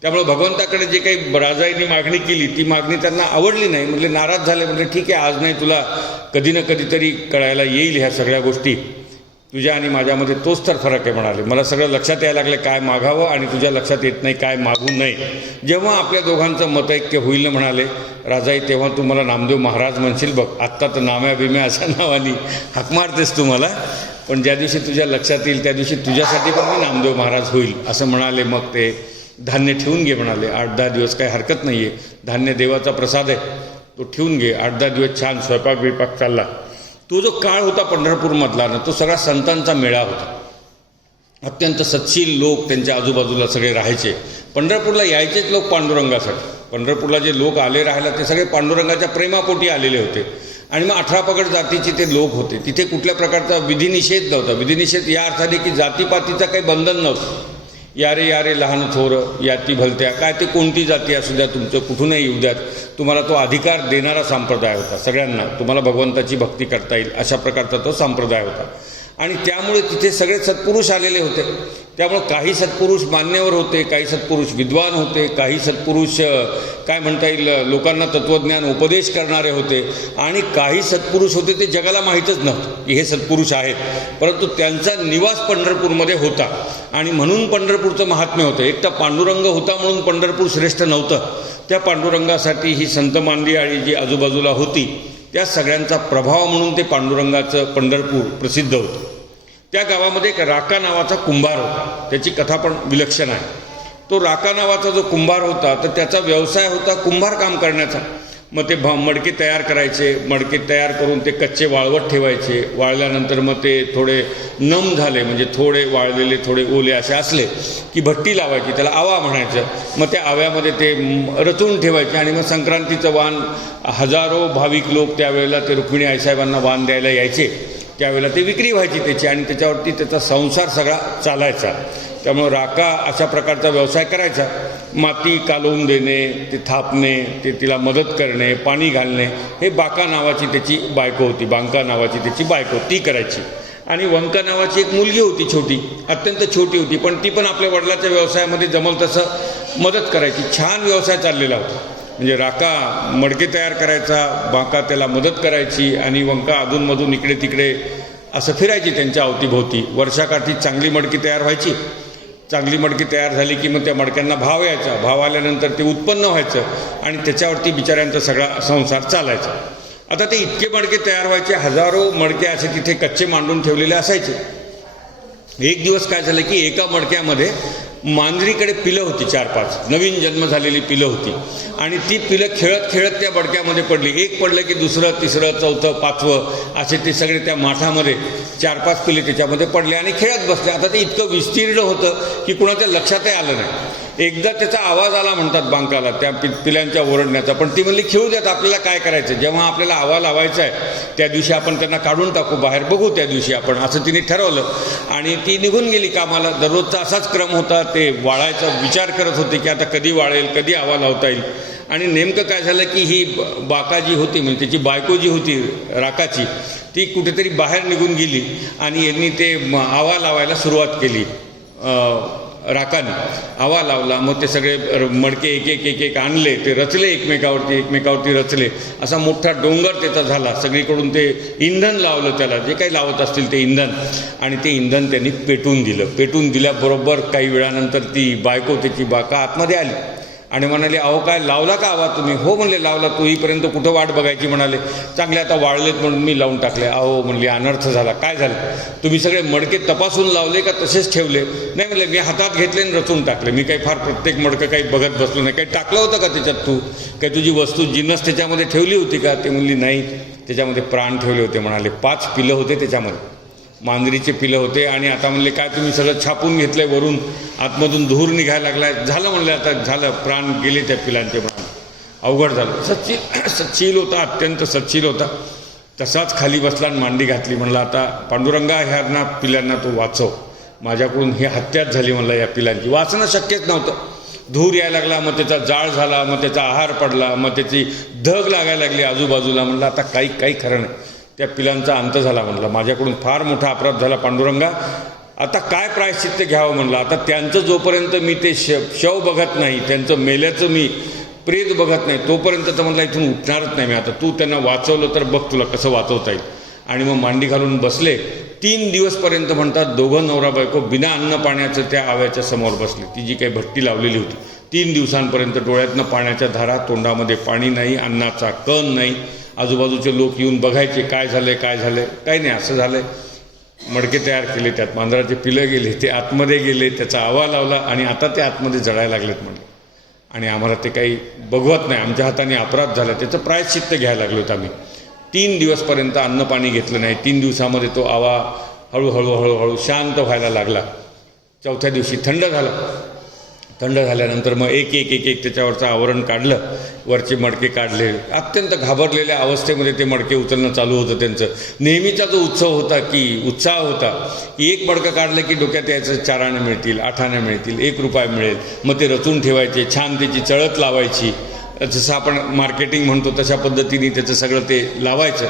त्यामुळे भगवंताकडे जे काही राजाईंनी मागणी केली ती मागणी त्यांना आवडली नाही. म्हणजे नाराज झाले. म्हणजे ठीक आहे आज नाही, तुला कधी ना कधीतरी कळायला येईल ह्या सगळ्या गोष्टी. तुझ्या आणि माझ्यामध्ये तोच तर फरक आहे म्हणाले. मला सगळं लक्षात यायला लागलं काय मागावं, आणि तुझ्या लक्षात येत नाही काय मागू नये. जेव्हा आपल्या दोघांचं मतऐक्य होईल ना म्हणाले राजाई, तेव्हा तू मला नामदेव महाराज म्हणशील बघ. आत्ता तर नाम्या बिम्या अशा नावानी हाक मारतेस तू मला, पण ज्या दिवशी तुझ्या लक्षात येईल त्या दिवशी तुझ्यासाठी पण मी नामदेव महाराज होईल असं म्हणाले. मग ते धान्य ठेवून घे म्हणाले. 8-10 दिवस काही हरकत नाही आहे, धान्य देवाचा प्रसाद आहे, तो ठेवून घे. 8-10 दिवस छान स्वयंपाक बिपाक चालला. तो जो काळ होता पंढरपूरमधला ना, तो सगळा संतांचा मेळा होता. अत्यंत सत्शील लोक त्यांच्या आजूबाजूला सगळे राहायचे. पंढरपूरला यायचेच लोक पांडुरंगासाठी. पंढरपूरला जे लोक आले राहायला ते सगळे पांडुरंगाच्या प्रेमापोटी आलेले होते. आणि मग 18 पगड जातीचे ते लोक होते. तिथे कुठल्या प्रकारचा विधिनिषेध नव्हता. विधिनिषेध या अर्थाने की जातीपातीचं काही बंधन नव्हतं. यारे यारे लहान थोर याती भलत्या, काय ते कोणती जाती असू द्या, तुमचं कुठूनही येऊ द्यात, तुम्हाला तो अधिकार देणारा संप्रदाय होता. सगळ्यांना तुम्हाला भगवंताची भक्ती करता येईल अशा प्रकारचा तो संप्रदाय होता. आणि त्यामुळे तिथे सगळे सत्पुरुष आलेले होते. त्यामुळं काही सत्पुरुष मान्यवर होते, काही सत्पुरुष विद्वान होते, काही सत्पुरुष काय म्हणता येईल लोकांना तत्त्वज्ञान उपदेश करणारे होते, आणि काही सत्पुरुष होते ते जगाला माहीतच नव्हतं की हे सत्पुरुष आहेत, परंतु त्यांचा निवास पंढरपूरमध्ये होता. आणि म्हणून पंढरपूरचं महात्म्य होतं. एक तर पांडुरंग होता म्हणून पंढरपूर श्रेष्ठ नव्हतं. त्या पांडुरंगासाठी ही संत मांदियाळी जी आजूबाजूला होती त्या सगळ्यांचा प्रभाव म्हणून ते पांडुरंगाचं पंढरपूर प्रसिद्ध होतं. त्या गावामध्ये एक राका नावाचा कुंभार होता. त्याची कथा पण विलक्षण आहे. तो राका नावाचा जो कुंभार होता तर त्याचा व्यवसाय होता कुंभार काम करण्याचा. मग ते मडके तयार करायचे. मडके तयार करून ते कच्चे वाळवत ठेवायचे. वाळल्यानंतर मग ते थोडे नम झाले म्हणजे थोडे वाळलेले थोडे ओले असे असले की भट्टी लावायची, त्याला आवा म्हणायचं. मग त्या आव्यामध्ये ते रचून ठेवायचे. आणि मग संक्रांतीचं वाण हजारो भाविक लोक त्यावेळेला ते रुक्मिणी आईसाहेबांना वाण द्यायला यायचे. त्यावेळेला ते विक्री व्हायची त्याची आणि त्याच्यावरती त्याचा संसार सगळा चालायचा. त्यामुळं राका अशा प्रकारचा व्यवसाय करायचा. माती कालवून देणे, ते थापणे, ते तिला मदत करणे, पाणी घालणे, हे बाका नावाची त्याची बायको होती. बांका नावाची त्याची बायको, ती करायची. आणि वंका नावाची एक मुलगी होती छोटी, अत्यंत छोटी होती, पण ती पण आपल्या वडिलाच्या व्यवसायामध्ये जमल तसं मदत करायची. छान व्यवसाय चाललेला होता. म्हणजे राका मडके तयार करायचा, बांका त्याला मदत करायची आणि वंका अधूनमधून इकडे तिकडे असं फिरायची त्यांच्या अवतीभोवती. वर्षाकाठी चांगली मडकी तयार व्हायची. चांगली मडकी तयार झाली की मग त्या मडक्यांना भाव यायचा. भाव आल्यानंतर ते उत्पन्न व्हायचं आणि त्याच्यावरती बिचाऱ्यांचा सगळा संसार चालायचा. आता ते इतके मडके तयार व्हायचे, हजारो मडके असे तिथे कच्चे मांडून ठेवलेले असायचे. एक दिवस काय झालं की एका मडक्यामध्ये मांजरीकडे पिलं होती, 4-5 नवीन जन्म झालेली पिलं होती. आणि ती पिलं खेळत खेळत त्या मडक्यामध्ये पडली. एक पडलं की दुसरं, तिसरं, चौथं, 5वं असे ते सगळे त्या माठामध्ये 4-5 पिले त्याच्यामध्ये पडले आणि खेळत बसले. आता ते इतकं विस्तीर्ण होतं की कुणाच्या लक्षातही आलं नाही. एकदा त्याचा आवाज आला म्हणतात बांकाला त्या पिल्यांच्या ओरडण्याचा. पण ती म्हणली खेळू द्यात, आपल्याला काय करायचं, जेव्हा आपल्याला आवा लावायचा आहे त्या दिवशी आपण त्यांना काढून टाकू बाहेर, बघू त्या दिवशी आपण, असं तिने ठरवलं. आणि ती निघून गेली कामाला. दररोजचा असाच क्रम होता. ते वाळायचा विचार करत होते की आता कधी वाळेल, कधी आवा लावता येईल. आणि नेमकं काय झालं की ही बाका जी होती म्हणजे त्याची बायको जी होती राकाची, ती कुठेतरी बाहेर निघून गेली आणि यांनी ते आवा लावायला सुरुवात केली. राकाने आवा लावला. मग ते सगळे मडके एक एक आणले, ते रचले एकमेकावरती रचले. असा मोठा डोंगर त्याचा झाला. सगळीकडून ते इंधन लावलं त्याला, जे काही लावत असतील ते इंधन, आणि ते इंधन त्यांनी पेटवून दिलं. पेटवून दिल्याबरोबर काही वेळानंतर ती बायको त्याची बाका आतमध्ये आली आणि म्हणाले, अहो काय लावला का आवा तुम्ही? हो म्हणले लावला. तो येईपर्यंत कुठं वाट बघायची म्हणाले. चांगले आता वाळलेत म्हणून मी लावून टाकले. अहो म्हणले अनर्थ झाला. काय झालं? तुम्ही सगळे मडके तपासून लावले का तसेच ठेवले? नाही म्हणले मी हातात घेतले आणि रचून टाकले. मी काही फार प्रत्येक मडकं काही बघत बसलो नाही. काही टाकलं होतं का त्याच्यात? तू काही तुझी वस्तू जिन्नस त्याच्यामध्ये ठेवली होती का? ते म्हणली नाही, त्याच्यामध्ये प्राण ठेवले होते म्हणाले. 5 पिलं होते त्याच्यामध्ये, मांजरीचे पिलं होते. आणि आता म्हणले काय तुम्ही सगळं छापून घेतलंय, वरून आतमधून धूर निघायला लागलाय. झालं म्हणले आता झालं, प्राण गेले त्या पिलांचे. म्हणाले अवघड झालं. सच्शील होता, अत्यंत सच्शील होता. तसाच खाली बसला आणि मांडी घातली. म्हणला आता पांडुरंगा ह्यांना पिलांना तो वाचव, माझ्याकडून ही हत्याच झाली म्हणला या पिलांची. वाचणं शक्यच नव्हतं. धूर यायला लागला, मग त्याचा जाळ झाला, मग त्याचा आहार पडला, मग त्याची धग लागायला लागली आजूबाजूला. म्हणलं आता काही खरं नाही. त्या पिलांचा अंत झाला. म्हणलं माझ्याकडून फार मोठा अपराध झाला पांडुरंगा, आता काय प्रायश्चित्त घ्यावं म्हणलं. आता त्यांचं जोपर्यंत मी ते शव बघत नाही, त्यांचं मेल्याचं मी प्रेत बघत नाही, तोपर्यंत तर म्हणलं इथून उठणारच नाही मी. आता तू त्यांना वाचवलं तर बघ तुला कसं वाचवता येईल. आणि मग मांडी घालून बसले. 3 दिवसपर्यंत म्हणतात दोघं नवरा बायको बिना अन्न पाण्याचं त्या आव्याच्या समोर बसले. ती जी काही भट्टी लावलेली होती 3 दिवसांपर्यंत डोळ्यातनं पाण्याच्या धारा, तोंडामध्ये पाणी नाही, अन्नाचा कण नाही. आजूबाजूचे लोक येऊन बघायचे काय झाले काही नाही, असं झालं. मडके तयार केले, त्यात मांजराचे पिलं गेले, ते आतमध्ये गेले, त्याचा आवा लावला आणि आता ते आतमध्ये जळायला लागलेत म्हणले. आणि आम्हाला ते काही बघवत नाही, आमच्या हाताने अपराध झाला, त्याचं प्रायश्चित्त घ्यायला लागलो आम्ही. 3 दिवसपर्यंत अन्नपाणी घेतलं नाही. 3 दिवसामध्ये तो आवा हळूहळू शांत व्हायला लागला. 4थ्या दिवशी थंड झाल्यानंतर मग एक त्याच्यावरचं आवरण काढलं, वरचे मडके काढले. अत्यंत घाबरलेल्या अवस्थेमध्ये ते मडके उचलणं चालू होतं त्यांचं. नेहमीचा जो उत्साह होता की एक मडकं काढलं की डोक्यात यायचं 4 आणे मिळतील, 8 आणे मिळतील, 1 रुपया मिळेल. मग ते रचून ठेवायचे, छान त्याची चळत लावायची. जसं आपण मार्केटिंग म्हणतो तशा पद्धतीने त्याचं सगळं ते लावायचं.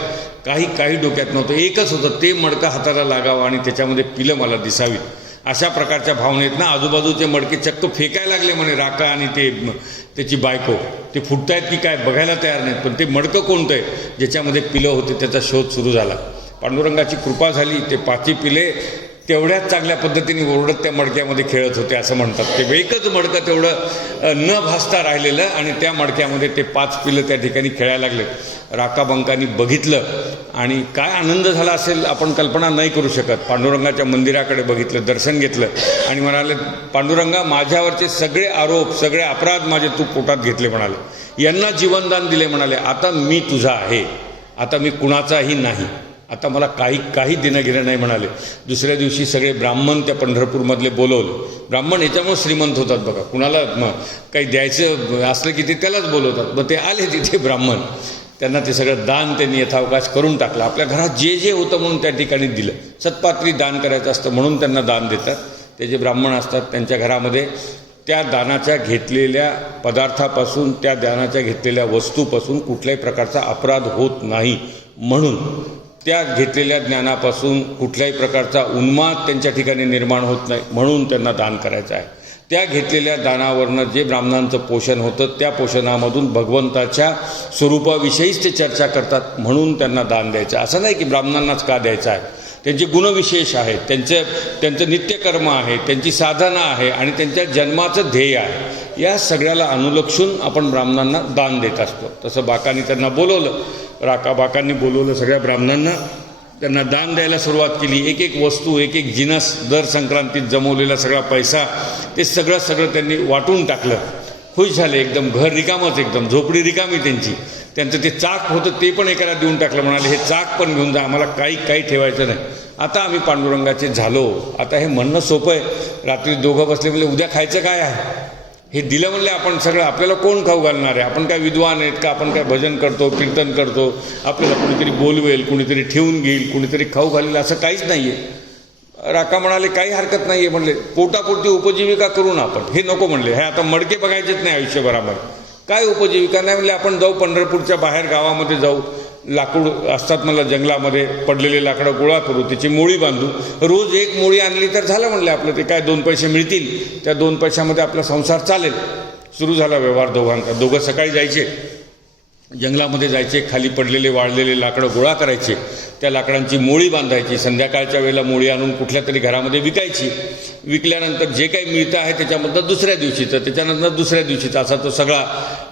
काही डोक्यात नव्हतं. एकच होतं, ते मडकं हाताला लागावं आणि त्याच्यामध्ये पिलं मला दिसावीत. अशा प्रकारच्या भावनेतनं आजूबाजूचे मडके चक्क फेकायला लागले म्हणे. राका आणि त्याची बायको ते फुटतायत की काय बघायला तयार नाहीत. पण ते मडकं कोणतं आहे ज्याच्यामध्ये पिलं होते त्याचा शोध सुरू झाला. पांडुरंगाची कृपा झाली. ते 5 पिले तेवढ्याच चांगल्या पद्धतीने ओरडत त्या मडक्यामध्ये खेळत होते असं म्हणतात. ते एकच मडकं तेवढं न भासता राहिलेलं आणि त्या मडक्यामध्ये ते 5 पिलं त्या ठिकाणी खेळायला लागले. राकाबंकांनी बघितलं आणि काय आनंद झाला असेल आपण कल्पना नाही करू शकत. पांडुरंगाच्या मंदिराकडे बघितलं, दर्शन घेतलं आणि म्हणाले, पांडुरंगा माझ्यावरचे सगळे आरोप, सगळे अपराध माझे तू पोटात घेतले म्हणाले. यांना जीवनदान दिले म्हणाले. आता मी तुझा आहे, आता मी कुणाचाही नाही, आता मला काही देणं घेणं नाही म्हणाले. दुसऱ्या दिवशी सगळे ब्राह्मण त्या पंढरपूरमधले बोलवले. ब्राह्मण याच्यामुळे श्रीमंत होतात बघा. कुणाला काही द्यायचं असलं की ते त्यालाच बोलवतात. मग ते आले तिथे ब्राह्मण, त्यांना ते सगळं दान त्यांनी यथावकाश करून टाकलं. आपल्या घरात जे होतं म्हणून त्या ठिकाणी दिलं. सत्पात्री दान करायचं असतं म्हणून त्यांना दान देतात. ते जे ब्राह्मण असतात त्यांच्या घरामध्ये त्या दानाच्या घेतलेल्या पदार्थापासून, त्या दानाच्या घेतलेल्या वस्तूपासून कुठल्याही प्रकारचा अपराध होत नाही म्हणून, त्या घेतलेल्या ज्ञानापासून कुठल्याही प्रकारचा उन्माद त्यांच्या ठिकाणी निर्माण होत नाही म्हणून त्यांना दान करायचं आहे. त्या घेतलेल्या दानावरनं जे ब्राह्मणांचं पोषण होतं त्या पोषणामधून भगवंताच्या स्वरूपाविषयीच ते चर्चा करतात म्हणून त्यांना दान द्यायचं. असं नाही की ब्राह्मणांनाच का द्यायचं आहे. त्यांचे गुणविशेष आहेत, त्यांचं नित्यकर्म आहे, त्यांची साधना आहे आणि त्यांच्या जन्माचं ध्येय आहे. या सगळ्याला अनुलक्षून आपण ब्राह्मणांना दान देत असतो. तसं बाकांनी त्यांना बोलवलं, बाकांनी बोलवलं सगळ्या ब्राह्मणांना. त्यांना दान द्यायला सुरुवात केली. एक वस्तू, एक जिनस, दर संक्रांतीत जमवलेला सगळा पैसा ते सगळं त्यांनी वाटून टाकलं. खुश झाले एकदम. घर रिकामच, एकदम झोपडी रिकामी त्यांची. त्यांचं ते चाक होतं ते पण एकाला देऊन टाकलं. म्हणाले हे चाक पण घेऊन जा, आम्हाला काही ठेवायचं नाही. आता आम्ही पांडुरंगाचे झालो. आता हे म्हणणं सोपं आहे. रात्री दोघं बसले म्हणजे उद्या खायचं काय आहे हे दिलं म्हणले आपण सगळं. आपल्याला कोण खाऊ घालणार आहे. आपण काय विद्वान आहेत का. आपण काय भजन करतो, कीर्तन करतो, आपल्याला कुणीतरी बोलवेल, कुणीतरी ठेवून घेईल, कुणीतरी खाऊ घालेल, असं काहीच नाही आहे. राका म्हणाले काही हरकत नाही आहे म्हणले. पोटापुरती उपजीविका करून आपण, हे नको म्हणले. हे आता मडके बघायचेच नाही आयुष्यभरामध्ये. काय उपजीविका नाही म्हणले. आपण जाऊ पंढरपूरच्या बाहेर गावामध्ये जाऊ, लाकूड असतात मला जंगलामध्ये, पडलेले लाकडं गोळा करू, त्याची मोळी बांधू. रोज 1 मोळी आणली तर झालं म्हणले आपलं. ते काय 2 पैसे मिळतील, त्या 2 पैशामध्ये आपला संसार चालेल. सुरू झाला व्यवहार दोघांचा. दोघं सकाळी जायचे, जंगलामध्ये जायचे, खाली पडलेले वाळलेले लाकडं गोळा करायचे, त्या लाकडांची मोळी बांधायची. संध्याकाळच्या वेळेला मोळी आणून कुठल्या तरी घरामध्ये विकायची. विकल्यानंतर जे काही मिळतं आहे त्याच्यामधलं दुसऱ्या दिवशीचं, त्याच्यानंतर दुसऱ्या दिवशीचा, असा तो सगळा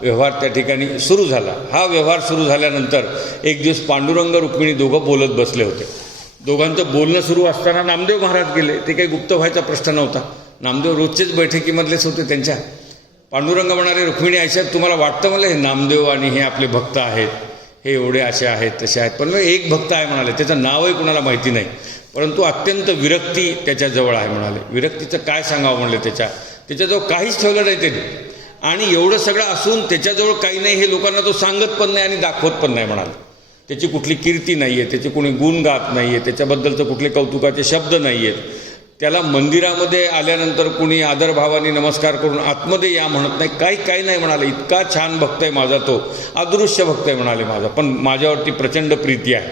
व्यवहार त्या ठिकाणी सुरू झाला. हा व्यवहार सुरू झाल्यानंतर एक दिवस पांडुरंग रुक्मिणी दोघं बोलत बसले होते. दोघांचं बोलणं सुरू असताना नामदेव महाराज गेले. ते काही गुप्त व्हायचा प्रश्न नव्हता. नामदेव रोजचेच बैठकीमधलेच होते त्यांच्या. पांडुरंग म्हणाले, रुक्मिणी आईसाहेब तुम्हाला वाटतं मला हे नामदेव आणि हे आपले भक्त आहेत, हे एवढे असे आहेत तसे आहेत, पण एक भक्त आहे म्हणाले, त्याचं नावही कुणाला माहिती नाही, परंतु अत्यंत विरक्ती त्याच्याजवळ आहे म्हणाले. विरक्तीचं काय सांगावं म्हणले. त्याच्याजवळ काहीच ठेवलं नाही त्याने, आणि एवढं सगळं असून त्याच्याजवळ काही नाही हे लोकांना तो सांगत पण नाही आणि दाखवत पण नाही म्हणाले. त्याची कुठली कीर्ती नाही आहे, त्याचे कोणी गुण गात नाही आहे, त्याच्याबद्दलचं कुठले कौतुकाचे शब्द नाही आहेत. त्याला मंदिरामध्ये आल्यानंतर कुणी आदरभावाने नमस्कार करून आतमध्ये या म्हणत नाही, काही नाही म्हणाले. इतका छान भक्त आहे माझा तो, अदृश्य भक्त आहे म्हणाले माझा, पण माझ्यावरती प्रचंड प्रीती आहे.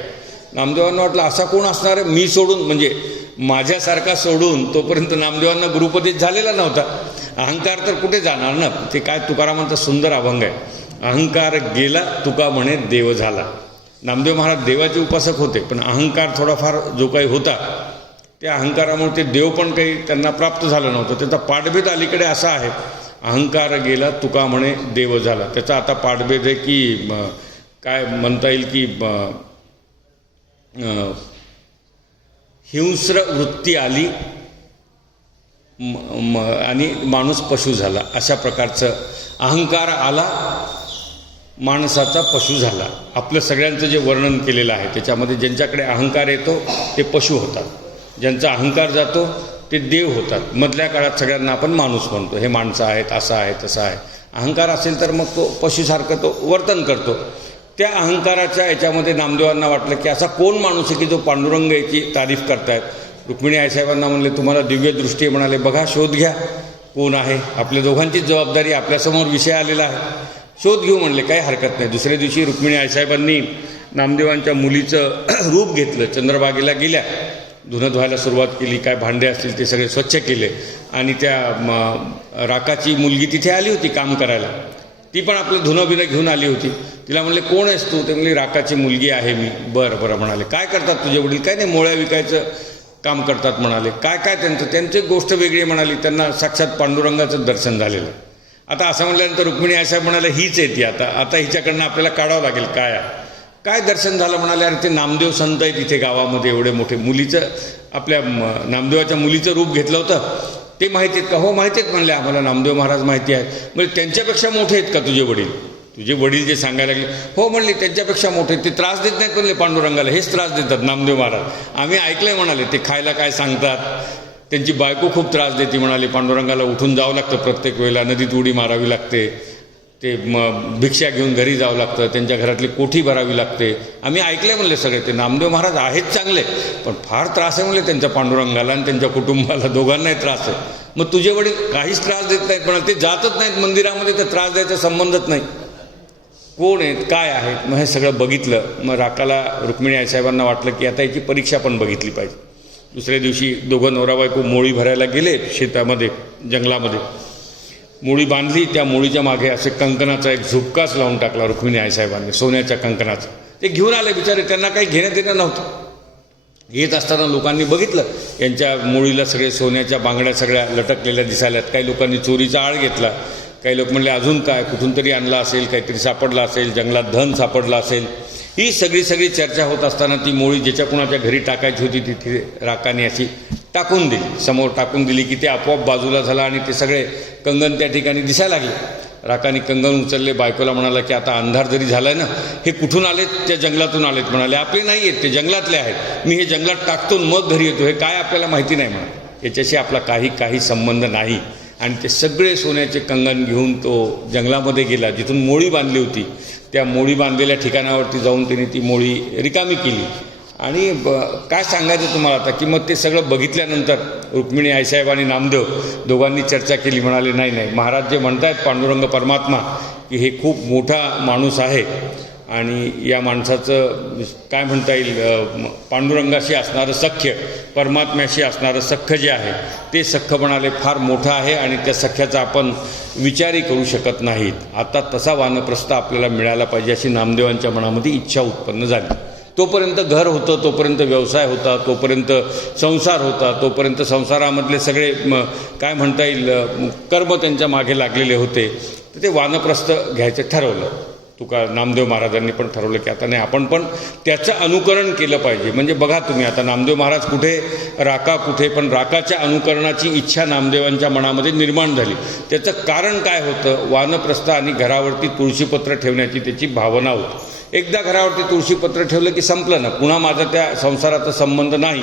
नामदेवांना वाटलं असा कोण असणार आहे, मी सोडून, म्हणजे माझ्यासारखा सोडून. तोपर्यंत नामदेवांना गुरुपदेश झालेला नव्हता. अहंकार तर कुठे जाणार ना. ते काय तुकारामांचा सुंदर अभंग आहे, अहंकार गेला तुका म्हणे देव झाला. नामदेव महाराज देवाचे उपासक होते, पण अहंकार थोडाफार जो काही होता त्या अहंकारामुळे ते देव पण काही त्यांना प्राप्त झालं नव्हतं. त्याचा पाठभेद अलीकडे असा आहे, अहंकार गेला तुका म्हणे देव झाला. त्याचा आता पाठभेद आहे की काय म्हणता येईल की हिंस्र वृत्ती आली आणि माणूस पशु झाला, अशा प्रकारचं. अहंकार आला, माणसाचा पशु झाला. आपलं सगळ्यांचं जे वर्णन केलेलं आहे त्याच्यामध्ये ज्यांच्याकडे अहंकार येतो ते पशु होतात, ज्यांचा अहंकार जातो ते देव होतात. मधल्या काळात सगळ्यांना आपण माणूस म्हणतो, हे माणसं आहेत, असं आहे तसं आहे. अहंकार असेल तर मग तो पशुसारखं तो वर्तन करतो. त्या अहंकाराच्या याच्यामध्ये नामदेवांना वाटलं की असा कोण माणूस आहे की जो पांडुरंग याची तारीफ करतायत. रुक्मिणी आईसाहेबांना म्हणले तुम्हाला दिव्य दृष्टी आहे, म्हणाले बघा शोध घ्या कोण आहे. आपल्या दोघांचीच जबाबदारी, आपल्यासमोर विषय आलेला आहे, शोध घेऊ म्हणले, काही हरकत नाही. दुसऱ्या दिवशी रुक्मिणी आईसाहेबांनी नामदेवांच्या मुलीचं रूप घेतलं, चंद्रभागेला गेल्या, धुणं धुवायला सुरुवात केली, काय भांडे असतील ते सगळे स्वच्छ केले आणि त्या राकाची मुलगी तिथे आली होती काम करायला. ती पण आपलं धुणं बिणं घेऊन आली होती. तिला म्हणले कोण आहेस तू? ते म्हणले राकाची मुलगी आहे मी. बरं बरं म्हणाले. काय करतात तुझे वडील? काय नाही, मोळ्या विकायचं काम करतात म्हणाले. काय काय त्यांची गोष्ट वेगळी म्हणाली. त्यांना साक्षात पांडुरंगाचं दर्शन झालेलं. आता असं म्हटल्यानंतर रुक्मिणी आईसाहेब म्हणाले हीच येते आता हिच्याकडनं आपल्याला काढावं लागेल काय दर्शन झालं. म्हणाले अरे ते नामदेव संत आहेत इथे गावामध्ये एवढे मोठे. मुलीचं आपल्या नामदेवाच्या मुलीचं रूप घेतलं होतं ते माहिती आहेत का? हो माहिती आहेत म्हणले आम्हाला, नामदेव महाराज माहिती आहेत. म्हणजे त्यांच्यापेक्षा मोठे आहेत का तुझे वडील? तुझे वडील जे सांगायला लागले, हो म्हणले त्यांच्यापेक्षा मोठे. ते त्रास देत नाहीत म्हणले पांडुरंगाला, हेच त्रास देतात नामदेव महाराज. आम्ही ऐकलंय म्हणाले, ते खायला काय सांगतात, त्यांची बायको खूप त्रास देते म्हणाले. पांडुरंगाला उठून जावं लागतं प्रत्येक वेळेला, नदीत उडी मारावी लागते, ते भिक्षा घेऊन घरी जावं लागतं, त्यांच्या घरातली कोठी भरावी लागते. आम्ही ऐकले म्हणले सगळे. ते नामदेव महाराज आहेच चांगले, पण फार त्रास आहे म्हणले त्यांच्या पांडुरंगाला आणि त्यांच्या कुटुंबाला, दोघांनाही त्रास आहे. मग तुझे वडील काहीच त्रास देत नाहीत म्हणाले. ते जातच नाहीत मंदिरामध्ये, तर त्रास द्यायचा संबंधच नाही. कोण आहेत, काय आहेत? मग हे सगळं बघितलं. मग राकाला रुक्मिणी आईसाहेबांना वाटलं की आता याची परीक्षा पण बघितली पाहिजे. दुसऱ्या दिवशी दोघं नवरा बायको मोळी भरायला गेले शेतामध्ये, जंगलामध्ये. मोळी बांधली, त्या मोळीच्या मागे असे कंकणाचा एक झुपकाच लावून टाकला रुक्मिणी आईसाहेबांनी, सोन्याच्या कंकणाचा. ते घेऊन आले बिचारे, त्यांना काही घेणं देणं नव्हतं. येत असताना लोकांनी बघितलं यांच्या मोळीला सगळे सोन्याच्या बांगड्या सगळ्या लटकलेल्या दिसायल्यात. काही लोकांनी चोरीचा आळ घेतला, काही लोक म्हणले अजून काय, कुठून तरी आणला असेल, काहीतरी सापडला असेल, जंगलात धन सापडलं असेल. ही सगळी चर्चा होत असताना ती मोळी ज्याच्या कुणाच्या घरी टाकायची होती तिथे राकाने अशी टाकून दिली, समोर टाकून दिली की ते आपोआप बाजूला झाला आणि ते सगळे कंगन त्या ठिकाणी दिसायला लागले. राकाने कंगन उचलले, बायकोला म्हणाला की आता अंधार जरी झालाय ना, हे कुठून आलेत? त्या जंगलातून आलेत म्हणाले. आपले नाही आहेत, ते जंगलातले आहेत. मी हे जंगलात टाकतो मग घरी येतो, हे काय आपल्याला माहिती नाही म्हणा, याच्याशी आपला काही संबंध नाही. आणि ते सगळे सोन्याचे कंगन घेऊन तो जंगलामध्ये गेला जिथून मोळी बांधली होती. त्या मोळी बांधलेल्या ठिकाणावरती जाऊन त्यांनी ती मोळी रिकामी केली. आणि काय सांगायचं तुम्हाला आता की मग ते सगळं बघितल्यानंतर रुक्मिणी आईसाहेब आणि नामदेव दोघांनी चर्चा केली. म्हणाले नाही, महाराज जे म्हणतात पांडुरंग परमात्मा की हे खूप मोठा माणूस आहे आणि या माणसाचं काय म्हणता येईल, पांडुरंगाशी असणारं सख्य, परमात्म्याशी असणारं सख्य जे आहे ते सख्य म्हणाले फार मोठं आहे आणि त्या सख्याचा आपण विचारही करू शकत नाहीत. आता तसा वानप्रस्थ आपल्याला मिळाला पाहिजे अशी नामदेवांच्या मनामध्ये इच्छा उत्पन्न झाली. तोपर्यंत घर होतं, तोपर्यंत व्यवसाय होता, तोपर्यंत संसार होता, तोपर्यंत संसारामधले सगळे काय म्हणता येईल कर्म त्यांच्या मागे लागलेले होते. तर ते वानप्रस्थ घ्यायचं ठरवलं. तुका नामदेव महाराजांनी पण ठरवलं की आता नाही, आपण पण त्याचं अनुकरण केलं पाहिजे. म्हणजे बघा तुम्ही, आता नामदेव महाराज कुठे, राका कुठे, पण राकाच्या अनुकरणाची इच्छा नामदेवांच्या मनामध्ये निर्माण झाली. त्याचं कारण काय होतं? वानप्रस्थ आणि घरावरती तुळशीपत्र ठेवण्याची त्याची भावना होती. एकदा घरावरती तुळशीपत्र ठेवलं की संपलं ना, पुन्हा माझा त्या संसाराचा संबंध नाही,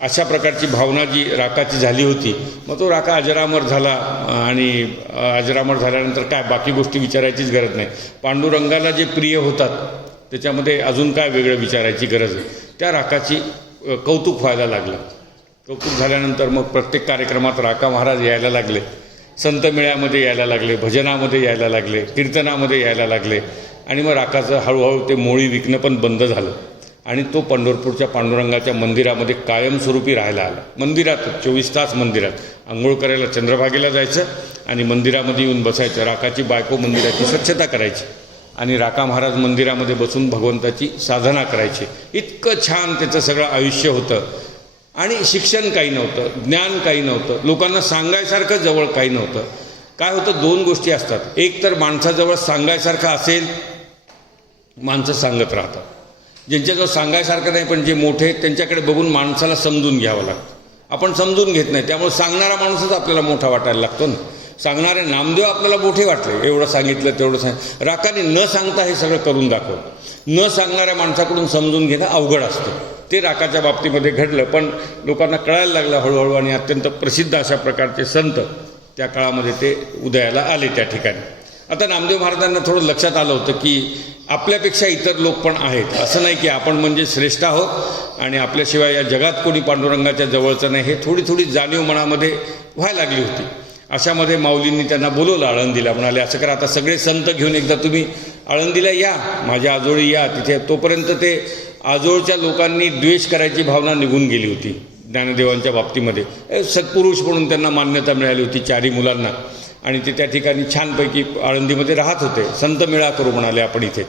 अशा प्रकारची भावना जी राकाची झाली होती. मग तो राका अजरामर झाला आणि अजरामर झाल्यानंतर काय बाकी गोष्टी विचारायचीच गरज नाही. पांडुरंगाला जे प्रिय होतात त्याच्यामध्ये अजून काय वेगळं विचारायची गरज आहे. त्या राकाची कौतुक व्हायला लागलं. कौतुक झाल्यानंतर मग प्रत्येक कार्यक्रमात राका महाराज यायला लागले, संत मेळ्यामध्ये यायला लागले, भजनामध्ये यायला लागले, कीर्तनामध्ये यायला लागले. आणि मग राकाचं हळूहळू ते मोळी विकणं पण बंद झालं आणि तो पंढरपूरच्या पांडुरंगाच्या मंदिरामध्ये कायमस्वरूपी राहायला आला. मंदिरात 24 तास मंदिरात आंघोळ करायला चंद्रभागेला जायचं आणि मंदिरामध्ये येऊन बसायचं. राकाची बायको मंदिराची स्वच्छता करायची आणि राका महाराज मंदिरामध्ये बसून भगवंताची साधना करायची. इतकं छान त्याचं सगळं आयुष्य होतं. आणि शिक्षण काही नव्हतं, ज्ञान काही नव्हतं, लोकांना सांगायसारखं जवळ काही नव्हतं. काय होतं, दोन गोष्टी असतात. एक तर माणसाजवळ सांगायसारखं असेल, माणसं सांगत राहतात. ज्यांच्याजवळ सांगायसारखं नाही पण जे मोठे आहेत त्यांच्याकडे बघून माणसाला समजून घ्यावं लागतं. आपण समजून घेत नाही, त्यामुळे सांगणारा माणूसच आपल्याला मोठा वाटायला लागतो ना. सांगणारे नामदेव आपल्याला मोठे वाटले, एवढं सांगितलं तेवढं राकाने न सांगता हे सगळं करून दाखवलं. न सांगणाऱ्या माणसाकडून समजून घेणं अवघड असतं. ते राकाच्या बाबतीमध्ये घडलं, पण लोकांना कळायला लागलं हळूहळू आणि अत्यंत प्रसिद्ध अशा प्रकारचे संत त्या काळामध्ये ते उदयाला आले त्या ठिकाणी. आता नामदेव महाराजांना थोडं लक्षात आलं होतं की आपल्यापेक्षा इतर लोक पण आहेत, असं नाही की आपण म्हणजे श्रेष्ठ आहोत आणि आपल्याशिवाय या जगात कोणी पांडुरंगाच्या जवळचं नाही, हे थोडी थोडी जाणीव मनामध्ये व्हायला लागली होती. अशामध्ये माऊलींनी त्यांना बोलवलं आळंदीला. म्हणाले असं करा, आता सगळे संत घेऊन एकदा तुम्ही आळंदीला या, माझ्या आजोळी या. तिथे तोपर्यंत ते आजोळच्या लोकांनी द्वेष करायची भावना निघून गेली होती ज्ञानदेवांच्या बाबतीमध्ये. सत्पुरुष म्हणून त्यांना मान्यता मिळाली होती चारी मुलांना आणि ते त्या ठिकाणी छानपैकी आळंदीमध्ये राहत होते. संत मेळा करू म्हणाले आपण इथे.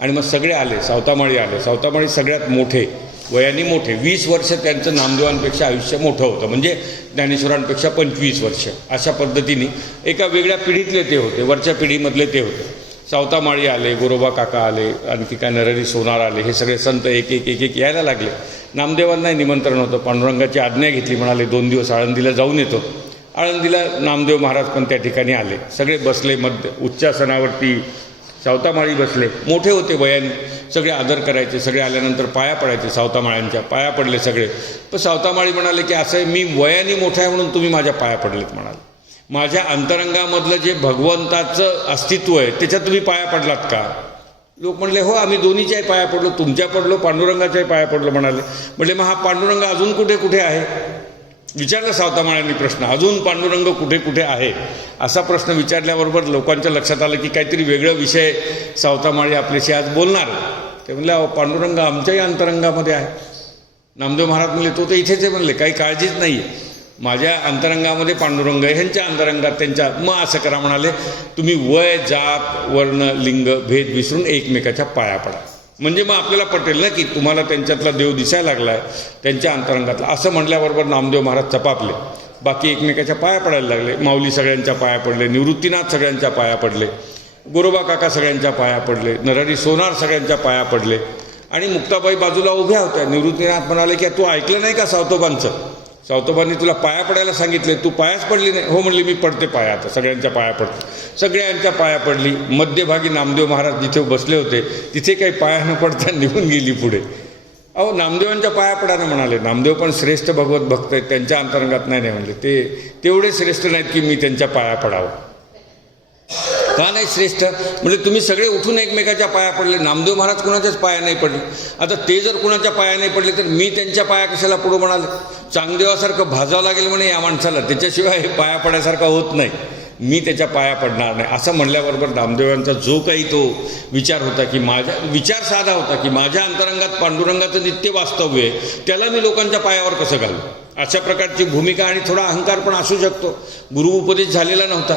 आणि मग सगळे आले, सावतामाळी आले. सावतामाळी सगळ्यात मोठे, वयाने मोठे, 20 वर्ष त्यांचं नामदेवांपेक्षा आयुष्य मोठं होतं, म्हणजे ज्ञानेश्वरांपेक्षा 25 वर्ष. अशा पद्धतीने एका वेगळ्या पिढीतले ते होते, वरच्या पिढीमधले ते होते. सावतामाळी आले, गोरोबा काका आले, आणखी काय नरहरी सोनार आले. हे सगळे संत एक एक एक एक यायला लागले. नामदेवांनाही निमंत्रण होतं. पांडुरंगाची आज्ञा घेतली, म्हणाले 2 दिवस आळंदीला जाऊन येतो. आळंदीला नामदेव महाराज पण त्या ठिकाणी आले. सगळे बसले उच्चासनावरती. सावतामाळी बसले, मोठे होते वयाने, सगळे आदर करायचे. सगळे आल्यानंतर पाया पडायचे, सावतामाळ्यांच्या पाया पडले सगळे. पण सावतामाळी म्हणाले की असं आहे, मी वयाने मोठा आहे म्हणून तुम्ही माझ्या पाया पडलेत म्हणाले. माझ्या अंतरंगामधलं जे भगवंताचं अस्तित्व आहे त्याच्यात तुम्ही पाया पडलात का? लोक म्हणले हो, आम्ही दोन्हीच्याही पाया पडलो, तुमच्या पडलो, पांडुरंगाच्याही पाया पडलो म्हणाले. म्हणले मग हा पांडुरंग अजून कुठे कुठे आहे? विचारलं सावतामाळ्यांनी प्रश्न, अजून पांडुरंग कुठे कुठे आहे? असा प्रश्न विचारल्याबरोबर लोकांच्या लक्षात आलं की काहीतरी वेगळं विषय सावतामाळी आपल्याशी आज बोलणार. ते म्हणले अहो, पांडुरंग आमच्याही अंतरंगामध्ये आहे. नामदेव महाराज म्हणले तो तर इथेच आहे. म्हणले काही काळजीच नाही आहे, माझ्या अंतरंगामध्ये पांडुरंग आहे, ह्यांच्या अंतरंगात त्यांच्या. मग असं करा म्हणाले, तुम्ही वय, जात, वर्ण, लिंग भेद विसरून एकमेकाच्या पाया पडा. म्हणजे मग आपल्याला पटेल ना की तुम्हाला त्यांच्यातला देव दिसायला लागला आहे, त्यांच्या अंतरंगातला. असं म्हटल्याबरोबर नामदेव महाराज चपापले. बाकी एकमेकाच्या पाया पडायला लागले. माऊली सगळ्यांच्या पाया पडले, निवृत्तीनाथ सगळ्यांच्या पाया पडले, गोरोबा काका सगळ्यांच्या पाया पडले, नरहरी सोनार सगळ्यांच्या पाया पडले. आणि मुक्ताबाई बाजूला उभ्या होत्या. निवृत्तीनाथ म्हणाले की तू ऐकलं नाही का सावतोबांचं? सावतोबांनी तुला पाया पडायला सांगितले, तू पायाच पडली नाही? हो म्हणली, मी पडते पाया, आता सगळ्यांच्या पाया पडते. सगळ्यांच्या पाया पडली. मध्यभागी नामदेव महाराज जिथे बसले होते तिथे काही पाया न पडता निघून गेली पुढे. अहो, नामदेवांच्या पाया पडाने म्हणाले. नामदेव पण श्रेष्ठ भगवत भक्त आहेत, त्यांच्या अंतरंगात नाही म्हणले. ते तेवढे श्रेष्ठ नाहीत की मी त्यांच्या पाया पडावं. का नाही श्रेष्ठ? म्हणजे तुम्ही सगळे उठून एकमेकाच्या पाया पडले, नामदेव महाराज कुणाच्याच पाया नाही पडले. आता ते जर कुणाच्या पाया नाही पडले तर मी त्यांच्या पाया कशाला पडू म्हणाले. चांगदेवासारखं भाजावं लागेल म्हणे या माणसाला, त्याच्याशिवाय हे पाया पडायसारखा होत नाही, मी त्याच्या पाया पडणार नाही. असं म्हणल्याबरोबर नामदेवांचा जो काही तो विचार होता की विचार साधा होता की माझ्या अंतरंगात पांडुरंगाचं नित्य वास्तव्य आहे, त्याला मी लोकांच्या पायावर कसं घालू? अशा प्रकारची भूमिका. आणि थोडा अहंकार पण असू शकतो. गुरु उपदेश झालेला नव्हता,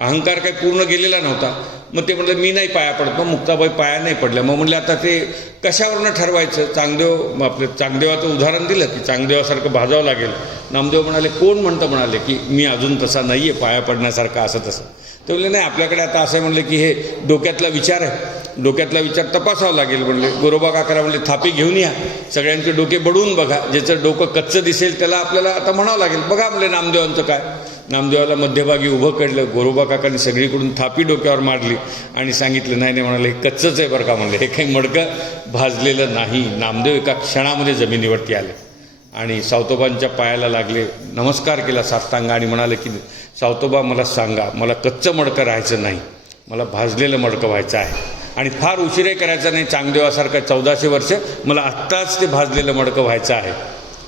अहंकार काही पूर्ण गेलेला नव्हता. मग ते म्हटलं मी नाही पाया पडत. मग मुक्ताबाई पाया नाही पडल्या. मग म्हणलं आता ते कशावरनं ठरवायचं? चांगदेवाचं उदाहरण दिलं की चांगदेवासारखं भाजावं लागेल. नामदेव म्हणाले कोण म्हणतं? म्हणाले की मी अजून तसा नाही आहे पाया पडण्यासारखा असं तसं. ते म्हणले नाही, आपल्याकडे आता असं म्हणले की हे डोक्यातला विचार आहे, डोक्यातला विचार तपासावा लागेल. म्हणले गोरोबा काकाला म्हणले थापी घेऊन या, सगळ्यांचे डोके बडवून बघा, ज्याचं डोकं कच्चं दिसेल त्याला आपल्याला आता म्हणावं लागेल. बघा म्हणले नामदेवांचं काय. नामदेवाला मध्यभागी उभं काढलं. गोरोबा काकांनी सगळीकडून थापी डोक्यावर मारली आणि सांगितलं नाही नाही म्हणाले हे कच्चंच आहे बरं का. म्हणले हे काही मडकं भाजलेलं नाही. नामदेव एका क्षणामध्ये जमिनीवरती आले आणि सावतोबांच्या पायाला लागले, नमस्कार केला साष्टांग आणि म्हणाले की सावतोबा मला सांगा, मला कच्चं मडकं राहायचं नाही, मला भाजलेलं मडकं व्हायचं आहे आणि फार उशिरे करायचं नाही. चांगदेवासारखं 1400 वर्ष मला आत्ताच ते भाजलेलं मडकं व्हायचं आहे.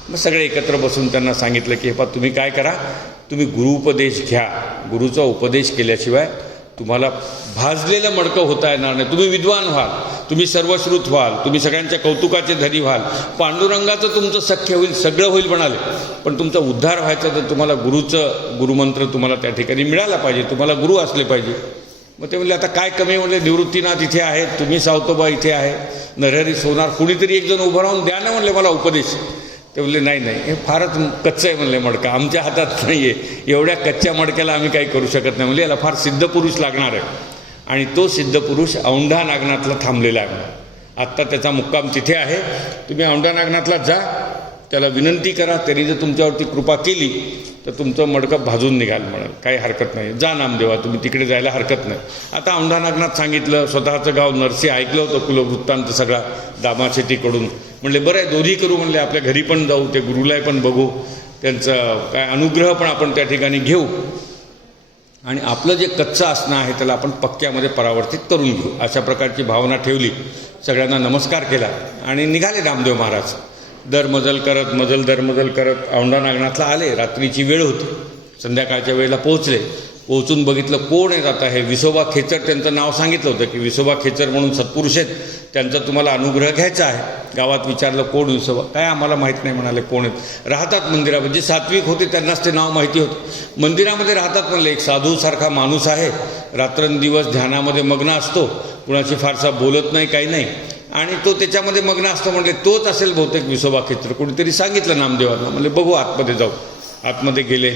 मग सगळे एकत्र बसून त्यांना सांगितलं की हे पा तुम्ही काय करा, तुम्ही गुरुउपदेश घ्या. गुरुचा उपदेश केल्याशिवाय तुम्हाला भाजलेलं मडकं होता येणार नाही. तुम्ही विद्वान व्हाल, तुम्ही सर्वश्रुत व्हाल, तुम्ही सगळ्यांच्या कौतुकाचे धनी व्हाल, पांडुरंगाचं तुमचं सख्य होईल, सगळं होईल म्हणाले. पण तुमचा उद्धार व्हायचा तर तुम्हाला गुरुमंत्र तुम्हाला त्या ठिकाणी मिळाला पाहिजे, तुम्हाला गुरु असले पाहिजे. मग ते म्हणले आता काय कमी? म्हणले निवृत्तीनाथ इथे आहेत, तुम्ही सावतोबा इथे आहे, नरहरी सोनार, कुणीतरी एक जण उभं राहून द्या ना म्हणले मला उपदेश. ते म्हणले नाही नाही, हे फारच कच्चं आहे म्हणले मडकं, आमच्या हातात नाही आहे, एवढ्या कच्च्या मडक्याला आम्ही काही करू शकत नाही. म्हणजे याला फार सिद्ध पुरुष लागणार आहे. आणि तो सिद्ध पुरुष औंढा नागनाथला थांबलेला आहे. आत्ता त्याचा मुक्काम तिथे आहे. तुम्ही औंढा नागनाथला जा, त्याला विनंती करा, त्यांनी जर तुमच्यावरती कृपा केली तर तुमचं मडकं भाजून निघाल म्हणाल, काही हरकत नाही, जा नामदेवा तुम्ही तिकडे जायला हरकत नाही. आता औंढा नागनाथ सांगितलं, स्वतःचं गाव नरसी ऐकलं होतं कुलवृत्तांत सगळा दामाशेट्टीकडून. म्हणले बरं आहे, दोन्ही करू म्हणले, आपल्या घरी पण जाऊ, ते गुरुलाही पण बघू, त्यांचं काय अनुग्रह पण आपण त्या ठिकाणी घेऊ आणि आपलं जे कच्चं असणं आहे त्याला आपण पक्क्यामध्ये परावर्तित करून घेऊ, अशा प्रकारची भावना ठेवली. सगळ्यांना नमस्कार केला आणि निघाले नामदेव महाराज. दरमजल करत दरमजल करत औंढा नागनाथला आले. रात्रीची वेळ होती, संध्याकाळच्या वेळेला पोहोचले. पोहोचून बघितलं कोण आहेत. आता हे विसोबा खेचर, त्यांचं नाव सांगितलं होतं की विसोबा खेचर म्हणून सत्पुरुष आहेत, त्यांचा तुम्हाला अनुग्रह घ्यायचा आहे. गावात विचारलं कोण विसोबा, काय आम्हाला माहीत नाही म्हणाले. कोण आहेत, राहतात मंदिरामध्ये. जे सात्विक होते त्यांनाच ते नाव माहिती होतं. मंदिरामध्ये राहतात म्हणले, एक साधूसारखा माणूस आहे, रात्रंदिवस ध्यानामध्ये मग्न असतो, कुणाशी फारसा बोलत नाही, काही नाही, आणि तो त्याच्यामध्ये मग्न असतो. म्हणले तोच असेल बहुतेक विसोबा खेचर. कोणीतरी सांगितलं नामदेवांना. म्हणले बघू आतमध्ये जाऊ. आतमध्ये गेले,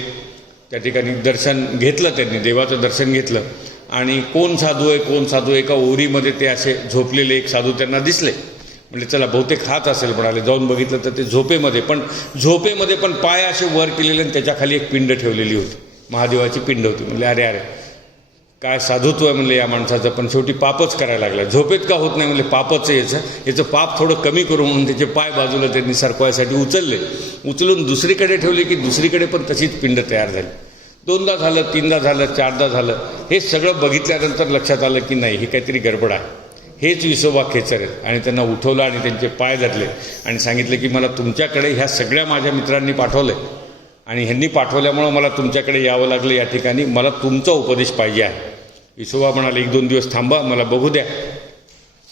त्या ठिकाणी दर्शन घेतलं, त्यांनी देवाचं दर्शन घेतलं. आणि कोण साधू आहे, एका ओरीमध्ये ते असे झोपलेले एक साधू त्यांना दिसले. म्हणजे चला बहुतेक हात असेल म्हणाले. जाऊन बघितलं तर ते झोपेमध्ये पण पाय असे वर केलेले आणि त्याच्या खाली एक पिंड ठेवलेली होती, महादेवाची पिंड होती. म्हणले अरे काय साधुत्व आहे म्हणले या माणसाचं, पण शेवटी पापच करायला लागला. झोपेत का होत नाही म्हणले, पापच आहे याचं पाप थोडं कमी करू म्हणून त्याचे पाय बाजूला त्यांनी सरकवायसाठी उचलून दुसरीकडे ठेवले की दुसरीकडे पण तशीच पिंड तयार झाली. 2दा झालं, 3दा झालं, 4दा झालं. हे सगळं बघितल्यानंतर लक्षात आलं की नाही, ही काहीतरी गडबड आहे. हेच विसोबा खेचर आहेत. आणि त्यांना उठवलं आणि त्यांचे पाय धरले आणि सांगितले की मला तुमच्याकडे ह्या सगळ्या माझ्या मित्रांनी पाठवलं आहे आणि ह्यांनी पाठवल्यामुळं मला तुमच्याकडे यावं लागलं या ठिकाणी, मला तुमचा उपदेश पाहिजे आहे. विसोबा म्हणाले 1-2 दिवस थांबा, मला बघू द्या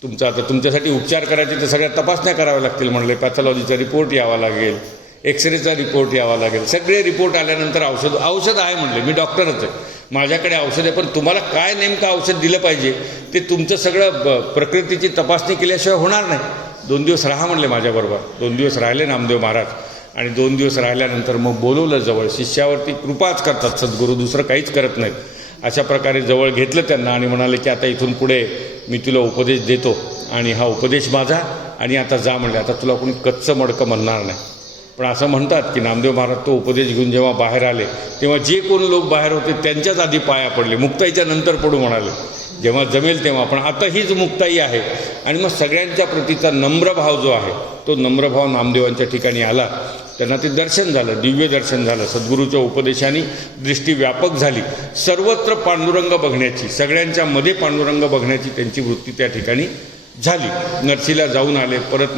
तुमचा, आता तुमच्यासाठी उपचार करायचे तर सगळ्या तपासण्या कराव्या लागतील. म्हणले पॅथॉलॉजीचा रिपोर्ट यावा लागेल, एक्सरेचा रिपोर्ट यावा लागेल. सगळे रिपोर्ट आल्यानंतर औषध आहे म्हणले, मी डॉक्टरच आहे, माझ्याकडे औषध आहे, पण तुम्हाला काय नेमकं औषध दिलं पाहिजे ते तुमचं सगळं प्रकृतीची तपासणी केल्याशिवाय होणार नाही. 2 दिवस राहा म्हणले माझ्याबरोबर. 2 दिवस राहिले नामदेव महाराज. आणि 2 दिवस राहिल्यानंतर मग बोलवलं जवळ. शिष्यावरती कृपाच करतात सद्गुरू, दुसरं काहीच करत नाहीत. अशा प्रकारे जवळ घेतलं त्यांना आणि म्हणाले की आता इथून पुढे मी तुला उपदेश देतो आणि हा उपदेश माझा, आणि आता जा म्हणले. आता तुला कोणी कच्चं मडकं म्हणणार नाही. पण असं म्हणतात की नामदेव महाराज तो उपदेश घेऊन जेव्हा बाहेर आले तेव्हा जे कोण लोक बाहेर होते त्यांच्याच आधी पाया पडले. मुक्ताईच्या नंतर पडू म्हणाले, जेव्हा जमेल तेव्हा, पण आता हीच मुक्ताई आहे. आणि मग सगळ्यांच्या प्रतीचा नम्र भाव जो आहे तो नम्र भाव नामदेवांच्या ठिकाणी आला. त्यांना ते दर्शन झालं, दिव्य दर्शन झालं. सद्गुरूच्या उपदेशाने दृष्टी व्यापक झाली. सर्वत्र पांडुरंग बघण्याची, सगळ्यांच्या मध्ये पांडुरंग बघण्याची त्यांची वृत्ती त्या ठिकाणी झाली. नरसीला जाऊन आले, परत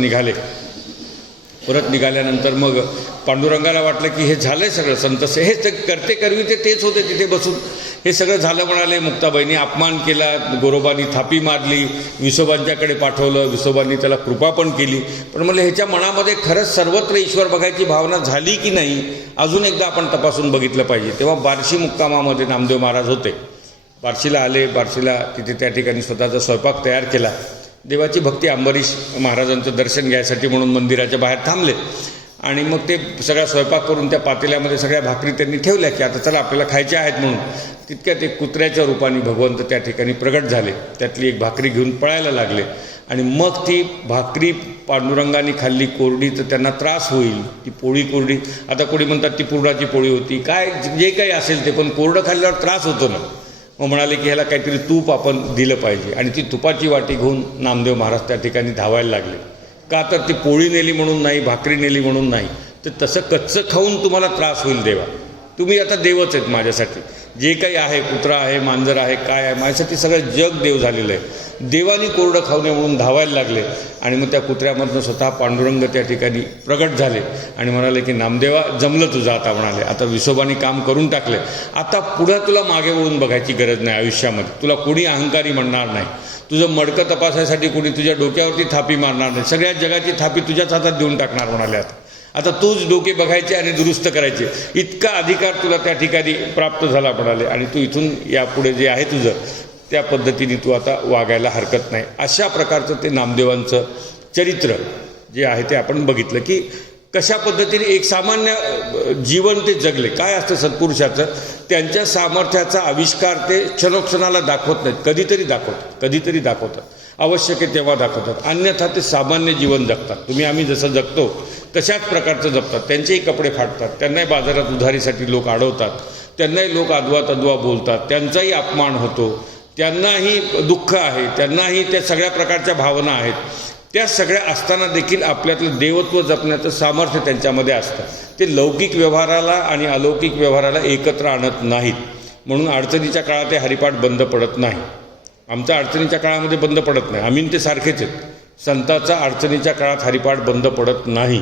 निघाल्यानंतर मग पांडुरंगाला वाटलं की हे झालंय सगळं. संत हे करते करवी तेच होते तिथे बसून, हे सगळं झालं म्हणाले. मुक्ताबाईंनी अपमान केला, गोरोबांनी थापी मारली, विसोबांच्याकडे पाठवलं, विसोबांनी त्याला कृपा पण केली. पण म्हणलं ह्याच्या मनामध्ये खरंच सर्वत्र ईश्वर बघायची भावना झाली की नाही, अजून एकदा आपण तपासून बघितलं पाहिजे. तेव्हा बार्शी मुक्कामामध्ये नामदेव महाराज होते. बार्शीला आले. बार्शीला तिथे त्या ठिकाणी स्वतःचा स्वयंपाक तयार केला. देवाची भक्ती, अंबरीश महाराजांचं दर्शन घ्यायसाठी म्हणून मंदिराच्या बाहेर थांबले. आणि मग ते सगळा स्वयंपाक करून त्या पातेल्यामध्ये सगळ्या भाकरी त्यांनी ठेवल्या की आता चला आपल्याला खायच्या आहेत म्हणून. तितक्यात एक कुत्र्याच्या रूपाने भगवंत त्या ठिकाणी प्रगट झाले. त्यातली एक भाकरी घेऊन पळायला लागले. आणि मग ती भाकरी पांडुरंगाने खाल्ली कोरडी तर त्यांना त्रास होईल, ती पोळी कोरडी. आता कोणी म्हणतात ती पुरणाची पोळी होती, काय जे काही असेल ते, पण कोरडं खाल्ल्यावर त्रास होतो ना. मग म्हणाले की ह्याला काहीतरी तूप आपण दिलं पाहिजे. आणि ती तुपाची वाटी घेऊन नामदेव महाराज त्या ठिकाणी धावायला लागले. का तर ती पोळी नेली म्हणून नाही, भाकरी नेली म्हणून नाही, तर तसं कच्चं खाऊन तुम्हाला त्रास होईल देवा. तुम्ही आता देवच आहेत माझ्यासाठी. जे काही आहे, कुत्रा आहे, मांजर आहे, काय आहे, माझ्यासाठी सगळं जग देव झालेलं आहे. देवानी कोरडं खाऊ नये म्हणून धावायला लागले. आणि मग त्या कुत्र्यामधनं स्वतः पांडुरंग त्या ठिकाणी प्रगट झाले आणि म्हणाले की नामदेवा जमलं तुझं आता. म्हणाले आता विसोबाने काम करून टाकले, आता पुढं तुला मागे वळून बघायची गरज नाही आयुष्यामध्ये. तुला कोणी अहंकारी म्हणणार नाही, तुझं मडकं तपासायसाठी कोणी तुझ्या डोक्यावरती थापी मारणार नाही, सगळ्या जगाची थापी तुझ्याच हातात देऊन टाकणार म्हणाले. आता तूच डोके बघायचे आणि दुरुस्त करायचे, इतका अधिकार तुला त्या ठिकाणी प्राप्त झाला म्हणाले. आणि तू इथून यापुढे जे आहे तुझं त्या पद्धतीने तू आता वागायला हरकत नाही. अशा प्रकारचं ते नामदेवांचं चरित्र जे आहे ते आपण बघितलं की कशा पद्धतीने एक सामान्य जीवन ते जगले. काय असतं सत्पुरुषाचं, त्यांच्या सामर्थ्याचा आविष्कार ते क्षणोक्षणाला दाखवत नाहीत, कधीतरी दाखवतात. आवश्यक आहे तेव्हा दाखवतात, अन्यथा ते सामान्य जीवन जगतात. तुम्ही आम्ही जसं जगतो तशाच प्रकारचं जगतात. त्यांचेही कपडे फाटतात, त्यांनाही बाजारात उधारीसाठी लोक अडवतात, त्यांनाही लोक अदवा तद्वा बोलतात, त्यांचाही अपमान होतो, त्यांनाही दुःख आहे, त्यांनाही त्या सगळ्या प्रकारच्या भावना आहेत. त्या सगळ्या असताना देखील आपल्यातलं देवत्व जपण्याचं सामर्थ्य त्यांच्यामध्ये असतं. ते लौकिक व्यवहाराला आणि अलौकिक व्यवहाराला एकत्र आणत नाहीत. म्हणून अडचणीच्या काळात ते हरिपाठ बंद पडत नाही. आमचा अडचणीच्या काळामध्ये बंद पडत नाही. आम्ही ते सारखेच आहेत. संतांचा अडचणीच्या काळात हरिपाठ बंद पडत नाही,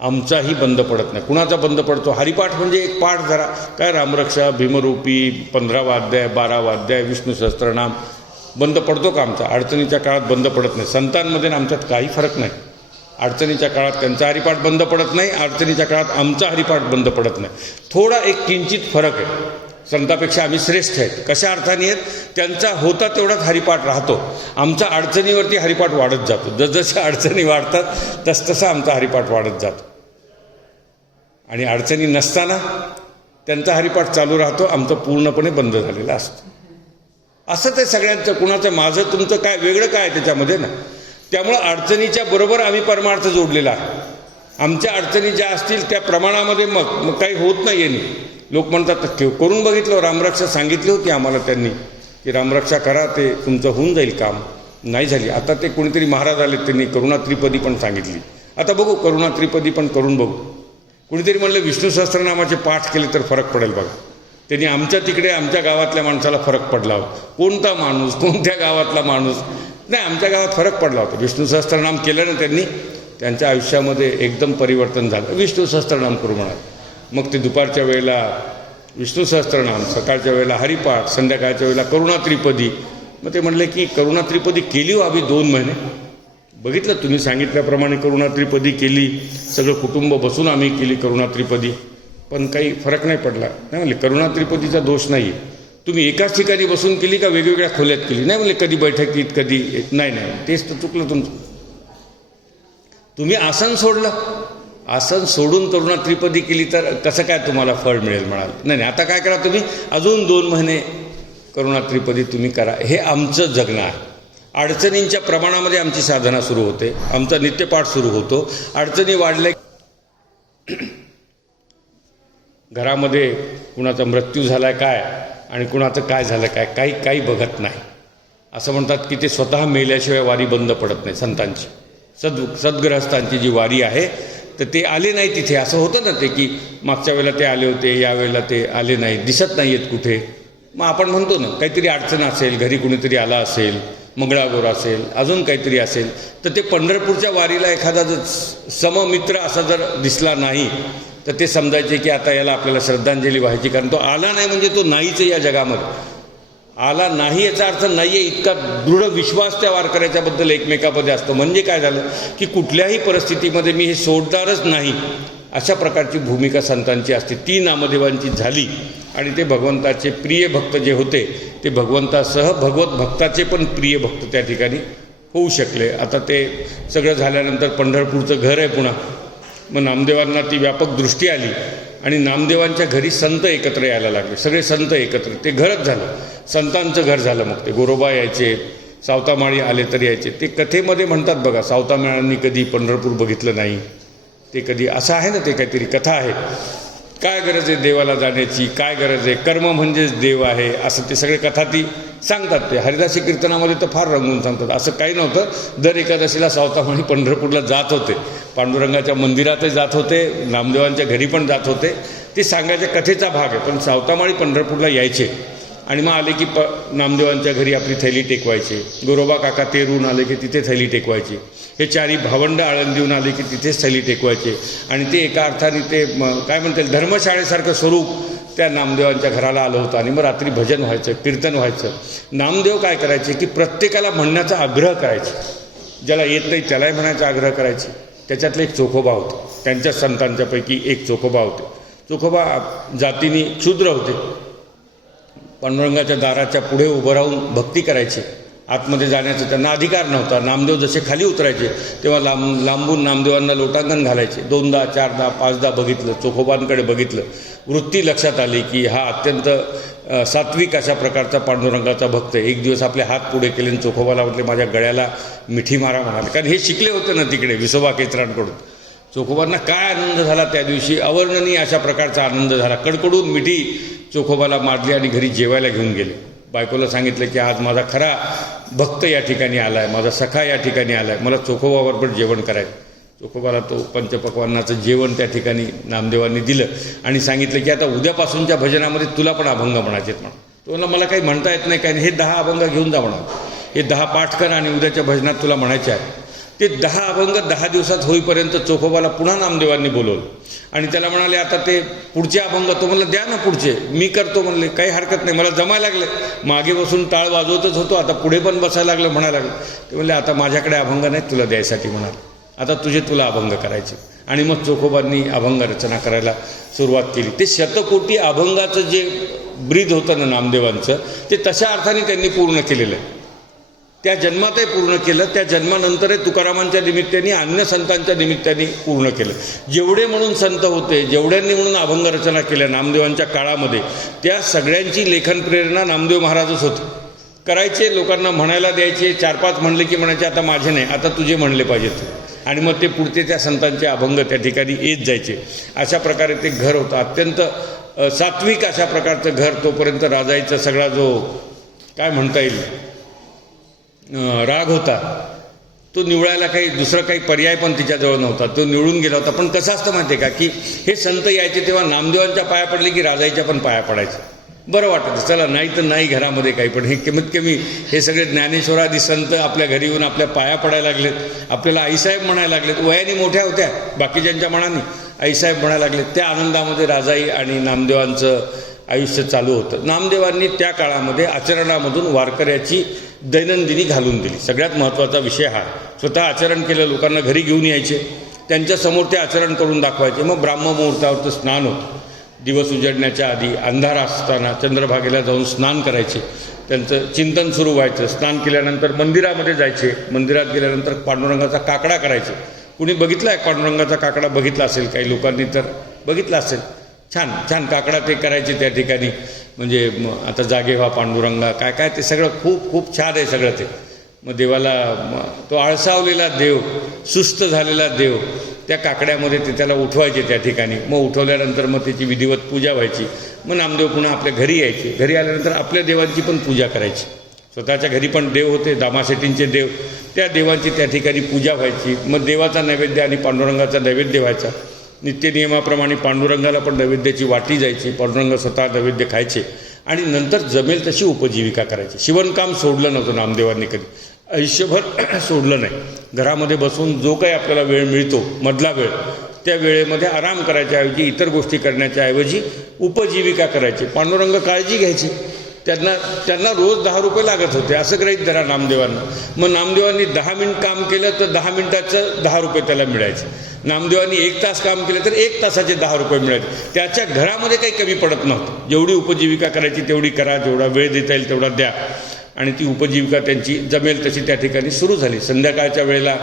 आमचाही बंद पडत नाही. कुणाचा बंद पडतो? हरिपाठ म्हणजे एक पाठ धरा, काय रामरक्षा, भीमरूपी, 15वा अध्याय, 12वा अध्याय, विष्णू सहस्त्रनाम बंद पडतो का आमचा? अडचणीच्या काळात बंद पडत नाही. संतांमध्ये आमच्यात काही फरक नाही. अडचणीच्या काळात त्यांचा हरिपाठ बंद पडत नाही, अडचणीच्या काळात आमचा हरिपाठ बंद पडत नाही. थोडा एक किंचित फरक आहे. संतांपेक्षा आम्ही श्रेष्ठ आहेत. कशा अर्थाने आहेत? त्यांचा होता तेवढाच हरिपाठ राहतो, आमचा अडचणीवरती हरिपाठ वाढत जातो. जसजशा अडचणी वाढतात तसतसा आमचा हरिपाठ वाढत जातो. आणि अडचणी नसताना त्यांचा हरिपाठ चालू राहतो, आमचं पूर्णपणे बंद झालेलं असतं. असं ते सगळ्यांचं. कुणाचं माझं तुमचं काय वेगळं काय आहे त्याच्यामध्ये ना. त्यामुळं अडचणीच्या बरोबर आम्ही परमार्थ जोडलेला आहे. आमच्या अडचणी ज्या असतील त्या प्रमाणामध्ये मग काही होत नाही आहे. लोक म्हणतात करून बघितलं, रामरक्षा सांगितली होती आम्हाला त्यांनी की रामरक्षा करा, ते तुमचं होऊन जाईल काम. नाही झाली. आता ते कोणीतरी महाराज आले, त्यांनी करुणा त्रिपदी पण सांगितली. आता बघू करुणा त्रिपदी पण करून बघू. कुणीतरी म्हणलं विष्णू सहस्त्रनामाचे पाठ केले तर फरक पडेल बघा. त्यांनी आमच्या तिकडे आमच्या गावातल्या माणसाला फरक पडला होता. कोणता माणूस, कोणत्या गावातला माणूस नाही, आमच्या गावात फरक पडला होता. विष्णू सहस्त्रनाम केलं ना त्यांनी, त्यांच्या आयुष्यामध्ये एकदम परिवर्तन झालं. विष्णू सहस्त्रनाम करू म्हणाल. मग ते दुपारच्या वेळेला विष्णू सहस्त्रनाम, सकाळच्या वेळेला हरिपाठ, संध्याकाळच्या वेळेला करुणा त्रिपदी. मग ते म्हणले की करुणा त्रिपदी केली हो आम्ही 2 महिने. बघितलं तुम्ही सांगितल्याप्रमाणे करुणा त्रिपदी केली, सगळं कुटुंब बसून आम्ही केली करुणा त्रिपदी, पण काही फरक नाही पडला. नाही म्हणले करुणा त्रिपदीचा दोष नाही आहे. तुम्ही एकाच ठिकाणी बसून केली का वेगवेगळ्या खोल्यात केली? नाही म्हणले कधी बैठकीत कधी नाही. तेच तर चुकलं तुमचं. तुम्ही आसन सोडलं, आसन सोडून करुणा त्रिपदी केली तर कसं काय तुम्हाला फळ मिळेल म्हणाल. नाही, आता काय करा तुम्ही, अजून 2 महिने करुणा त्रिपदी तुम्ही करा. हे आमचं जगणं आहे. अडचणींच्या प्रमाणामध्ये आमची साधना सुरू होते, आमचा नित्यपाठ सुरू होतो. अडचणी वाढल्या, घरामध्ये कुणाचा मृत्यू झाला काय आणि कुणाचं काय झालं काय, काही बघत नाही. असं म्हणतात की ते स्वतः मेल्याशिवाय वारी बंद पडत नाही. संतांची सद्गृहस्थांची जी वारी आहे तर ते आले नाही तिथे. असं होतं ना ते की मागच्या वेळेला ते आले होते, यावेळेला ते आले नाही, दिसत नाही आहेत कुठे. मग आपण म्हणतो ना काहीतरी अडचण असेल, घरी कुणीतरी आला असेल, मंगळागौर असेल, अजून काहीतरी असेल, तर ते पंढरपूरच्या वारीला एखादा जर सममित्र असा जर दिसला नाही तर ते समजायचे की आता याला आपल्याला श्रद्धांजली व्हायची. कारण तो आला नाही म्हणजे तो नाहीच या जगामध्ये. आला नाही याचा अर्थ नाही आहे इतका दृढ विश्वास त्या वारकऱ्याच्याबद्दल एकमेकामध्ये असतो. म्हणजे काय झालं की कुठल्याही परिस्थितीमध्ये मी हे सोडणारच नाही, अशा प्रकारची भूमिका संतांची असते. ती नामदेवांची झाली आणि ते भगवंताचे प्रिय भक्त जे होते ते भगवंतासह भगवत भक्ताचे पण प्रिय भक्त त्या ठिकाणी होऊ शकले. आता ते सगळं झाल्यानंतर पंढरपूरचं घर आहे पुन्हा. मग नामदेवांना ती व्यापक दृष्टी आली आणि नामदेवांच्या घरी संत एकत्र यायला लागले. सगळे संत एकत्र, ते घरच झालं, संतांचं घर झालं. मग ते गोरोबा यायचे, सावतामाळी आले तर यायचे. ते कथेमध्ये म्हणतात बघा, सावतामाळांनी कधी पंढरपूर बघितलं नाही, ते कधी, असं आहे ना, ते काहीतरी कथा आहे. काय गरज आहे देवाला जाण्याची, काय गरज आहे, कर्म म्हणजेच देव आहे, असं ते सगळे कथा ती सांगतात. ते हरिदासी कीर्तनामध्ये तर फार रंगवून सांगतात. असं काही नव्हतं. दर एकादशीला सावतामाळी पंढरपूरला जात होते, पांडुरंगाच्या मंदिरातही जात होते, नामदेवांच्या घरी पण जात होते. ते सांगायच्या कथेचा भाग आहे. पण सावतामाळी पंढरपूरला यायचे आणि मग आले की नामदेवांच्या घरी आपली थैली टेकवायचे. गोरोबा काका तेरून आले की तिथे थैली टेकवायची. हे 4 भावंड आळंदीहून आले की तिथेच थैली टेकवायचे. आणि ते एका अर्थाने ते काय म्हणतात धर्मशाळेसारखं स्वरूप त्या नामदेवांच्या घराला आलं होतं. आणि मग रात्री भजन व्हायचं, कीर्तन व्हायचं. नामदेव काय करायचे की प्रत्येकाला म्हणण्याचा आग्रह करायचे. ज्याला येत नाही त्यालाही म्हणायचा आग्रह करायचे. त्याच्यातलं एक चोखोबा होतं, त्यांच्या संतांच्यापैकी एक चोखोबा होते. चोखोबा जातीने क्षुद्र होते. पांडुरंगाच्या दाराच्या पुढे उभं राहून भक्ती करायचे. आतमध्ये जाण्याचा त्यांना अधिकार नव्हता. नामदेव जसे खाली उतरायचे तेव्हा लांबून नामदेवांना लोटांगण घालायचे. 2दा 4दा 5दा बघितलं, चोखोबांकडे बघितलं. वृत्ती लक्षात आली की हा अत्यंत सात्विक अशा प्रकारचा पांडुरंगाचा भक्त आहे. एक दिवस आपले हात पुढे केले आणि चोखोबाला म्हटले माझ्या गळ्याला मिठी मारा म्हणाले, कारण हे शिकले होते ना तिकडे विसोबा केचरांकडून. चोखोबांना काय आनंद झाला त्या दिवशी, अवर्णनीय अशा प्रकारचा आनंद झाला. कडकडून मिठी चोखोबाला मारली आणि घरी जेवायला घेऊन गेले. बायकोला सांगितलं की आज माझा खरा भक्त या ठिकाणी आला आहे, माझा सखा या ठिकाणी आला आहे, मला चोखोबाबरोबर जेवण करायचं. चोखोबाला तो पंचपक्वान्नाचं जेवण त्या ठिकाणी नामदेवांनी दिलं आणि सांगितलं की आता उद्यापासूनच्या भजनामध्ये तुला पण अभंग म्हणायचे आहेत म्हणा. तो म्हणला मला काही म्हणता येत नाही, काय हे 10 अभंग घेऊन जा म्हणा, हे 10 पाठ कर आणि उद्याच्या भजनात तुला म्हणायचे आहे. ते 10 अभंग 10 दिवसात होईपर्यंत चोखोबाला पुन्हा नामदेवांनी बोलवलं आणि त्याला म्हणाले आता ते पुढचे अभंग. तो म्हणला द्या ना पुढचे, मी करतो म्हणले, काही हरकत नाही, मला जमायला लागले, मागे बसून टाळ वाजवतच होतो, आता पुढे पण बसायला लागलं म्हणायला लागलं. ते म्हणले आता माझ्याकडे अभंग नाहीत तुला द्यायसाठी म्हणाले, आता तुला अभंग करायचे. आणि मग चोखोबांनी अभंग रचना करायला सुरुवात केली. ते शतकोटी अभंगाचं जे ब्रीद होतं ना नामदेवांचं, ते तशा अर्थाने त्यांनी पूर्ण केलेलं आहे. त्या जन्मातही पूर्ण केलं, त्या जन्मानंतरही तुकारामांच्या निमित्ताने अन्य संतांच्या निमित्ताने पूर्ण केलं. जेवढे म्हणून संत होते, जेवढ्यांनी म्हणून अभंग रचना केल्या नामदेवांच्या काळामध्ये, त्या सगळ्यांची लेखन प्रेरणा नामदेव महाराजच होते. करायचे, लोकांना म्हणायला द्यायचे, 4-5 म्हणले की म्हणायचे आता माझे नाही, आता तुझे म्हणले पाहिजेत. आणि मग ते पुढचे त्या संतांचे अभंग त्या ठिकाणी येत जायचे. अशा प्रकारे ते घर होतं, अत्यंत सात्विक अशा प्रकारचं घर. तोपर्यंत राजाईचा सगळा जो काय म्हणता येईल राग होता, तो निवळायला काही दुसरा काही पर्याय पण तिच्याजवळ नव्हता, तो निवळून गेला होता. पण कसं असतं माहिती आहे का, की हे संत यायचे तेव्हा नामदेवांच्या पाया पडले की राजाईच्या पण पाया पडायचे. बरं वाटतं, चला नाही तर नाही घरामध्ये काही, पण हे कमीत कमी हे सगळे ज्ञानेश्वरादी संत आपल्या घरी येऊन आपल्या पाया पडायला लागलेत, आपल्याला आईसाहेब म्हणायला लागलेत. वयाने मोठ्या होत्या बाकीच्यांच्या मनाने, आईसाहेब म्हणायला लागलेत. त्या आनंदामध्ये राजाई आणि नामदेवांचं आयुष्य चालू होतं. नामदेवांनी त्या काळामध्ये आचरणामधून वारकऱ्याची दैनंदिनी घालून दिली. सगळ्यात महत्त्वाचा विषय हा, स्वतः आचरण केलं, लोकांना घरी घेऊन यायचे, त्यांच्यासमोर ते आचरण करून दाखवायचे. मग ब्राह्ममुहूर्तावरचं स्नान होतं, दिवस उजडण्याच्या आधी अंधार असताना चंद्रभागेला जाऊन स्नान करायचे, त्यांचं चिंतन सुरू व्हायचं. स्नान केल्यानंतर मंदिरामध्ये जायचे, मंदिरात गेल्यानंतर पांडुरंगाचा काकडा करायचे. कुणी बघितला आहे पांडुरंगाचा काकडा? बघितला असेल काही लोकांनी तर बघितला असेल. छान छान काकडा ते करायचे त्या ठिकाणी. म्हणजे आता जागे व्हा पांडुरंगा, काय काय ते सगळं खूप खूप छान आहे सगळं ते. मग देवाला तो आळसावलेला देव, सुस्त झालेला देव त्या काकड्यामध्ये ते त्याला उठवायचे त्या ठिकाणी. मग उठवल्यानंतर मग त्याची विधिवत पूजा व्हायची. मग नामदेव पुन्हा आपल्या घरी यायचे. घरी आल्यानंतर आपल्या देवांची पण पूजा करायची. स्वतःच्या घरी पण देव होते, दामाशेटींचे देव, त्या देवांची त्या ठिकाणी पूजा व्हायची. मग देवाचा नैवेद्य आणि पांडुरंगाचा नैवेद्य व्हायचा. नित्यनियमाप्रमाणे पांडुरंगाला पण नैवेद्याची वाटी जायची, पांडुरंग स्वतः नैवेद्य खायचे आणि नंतर जमेल तशी उपजीविका करायची. शिवणकाम सोडलं नव्हतं नामदेवांनी कधी, आयुष्यभर सोडलं नाही. घरामध्ये बसून जो काही आपल्याला वेळ मिळतो मधला वेळ, त्या वेळेमध्ये आराम करायच्याऐवजी, इतर गोष्टी करण्याच्या ऐवजी उपजीविका करायची. पांडुरंग काळजी घ्यायची, त्यांना रोज 10 रुपये लागत होते असं गृहीत धरा नामदेवांना. मग नामदेवांनी 10 मिनिट काम केलं तर 10 मिनिटाचं 10 रुपये त्याला मिळायचे. नामदेवांनी 1 तास काम केलं तर 1 तासाचे 10 रुपये मिळायचे. त्याच्या घरामध्ये काही कमी पडत नव्हतं. जेवढी उपजीविका करायची तेवढी करा, जेवढा वेळ देता येईल तेवढा द्या. आणि ती उपजीविका त्यांची जमेल तशी त्या ठिकाणी सुरू झाली. संध्याकाळच्या वेळेला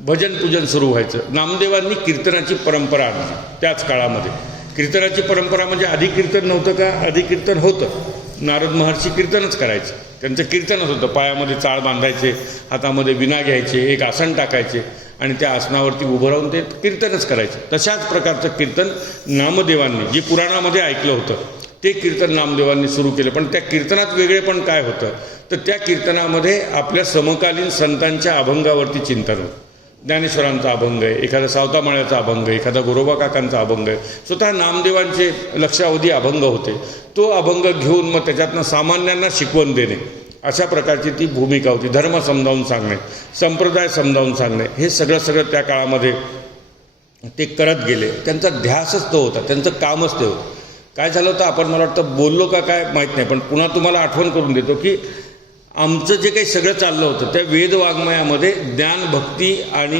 भजन पूजन सुरू व्हायचं. नामदेवांनी कीर्तनाची परंपरा आणली त्याच काळामध्ये. कीर्तनाची परंपरा म्हणजे आधी कीर्तन नव्हतं का? आधी कीर्तन होतं. नारद महर्षी कीर्तनच करायचे, त्यांचं कीर्तनच होतं. पायामध्ये चाळ बांधायचे, हातामध्ये विणा घ्यायचे, एक आसन टाकायचे आणि त्या आसनावरती उभं राहून ते कीर्तनच करायचे. तशाच प्रकारचं कीर्तन नामदेवांनी, जे पुराणामध्ये ऐकलं होतं ते कीर्तन नामदेवांनी सुरू केलं. पण त्या कीर्तनात वेगळे पण काय होतं तर त्या कीर्तनामध्ये आपल्या समकालीन संतांच्या अभंगावरती चिंतन होतं. ज्ञानेश्वरांचा अभंग आहे, एखादा सावतामाळ्याचा अभंग आहे, एखादा गोरोबा काकांचा अभंग आहे, स्वतः नामदेवांचे लक्षावधी अभंग होते. तो अभंग घेऊन मग त्याच्यातनं सामान्यांना शिकवण देणे, अशा प्रकारची ती भूमिका होती. धर्म समजावून सांगणे, संप्रदाय समजावून सांगणे, हे सगळं त्या काळामध्ये ते करत गेले. त्यांचा ध्यासच तो होता, त्यांचं कामच ते होतं. काय झालं होतं आपण, मला वाटतं बोललो का काय माहीत नाही, पण पुन्हा तुम्हाला आठवण करून देतो की आमचं जे काही सगळं चाललं होतं त्या वेदवाङ्मयामध्ये ज्ञान, भक्ती आणि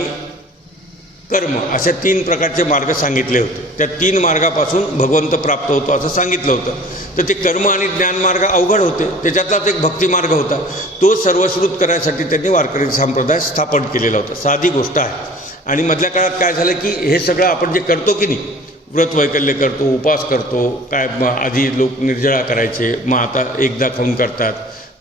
कर्म अशा 3 प्रकारचे मार्ग सांगितले होते. त्या 3 मार्गापासून भगवंत प्राप्त होतो असं सांगितलं होतं. तर ते कर्म आणि ज्ञान मार्ग अवघड होते, त्याच्यातलाच एक भक्ती मार्ग होता. तो सर्वश्रुत करायसाठी त्यांनी वारकरी संप्रदाय स्थापन केलेला होता. साधी गोष्ट आहे. आणि मधल्या काळात काय झालं की हे सगळं आपण जे करतो की नाही, व्रत वैकल्य करतो, उपास करतो, काय आधी लोक निर्जळा करायचे, मग आता एकदा खाऊन करतात,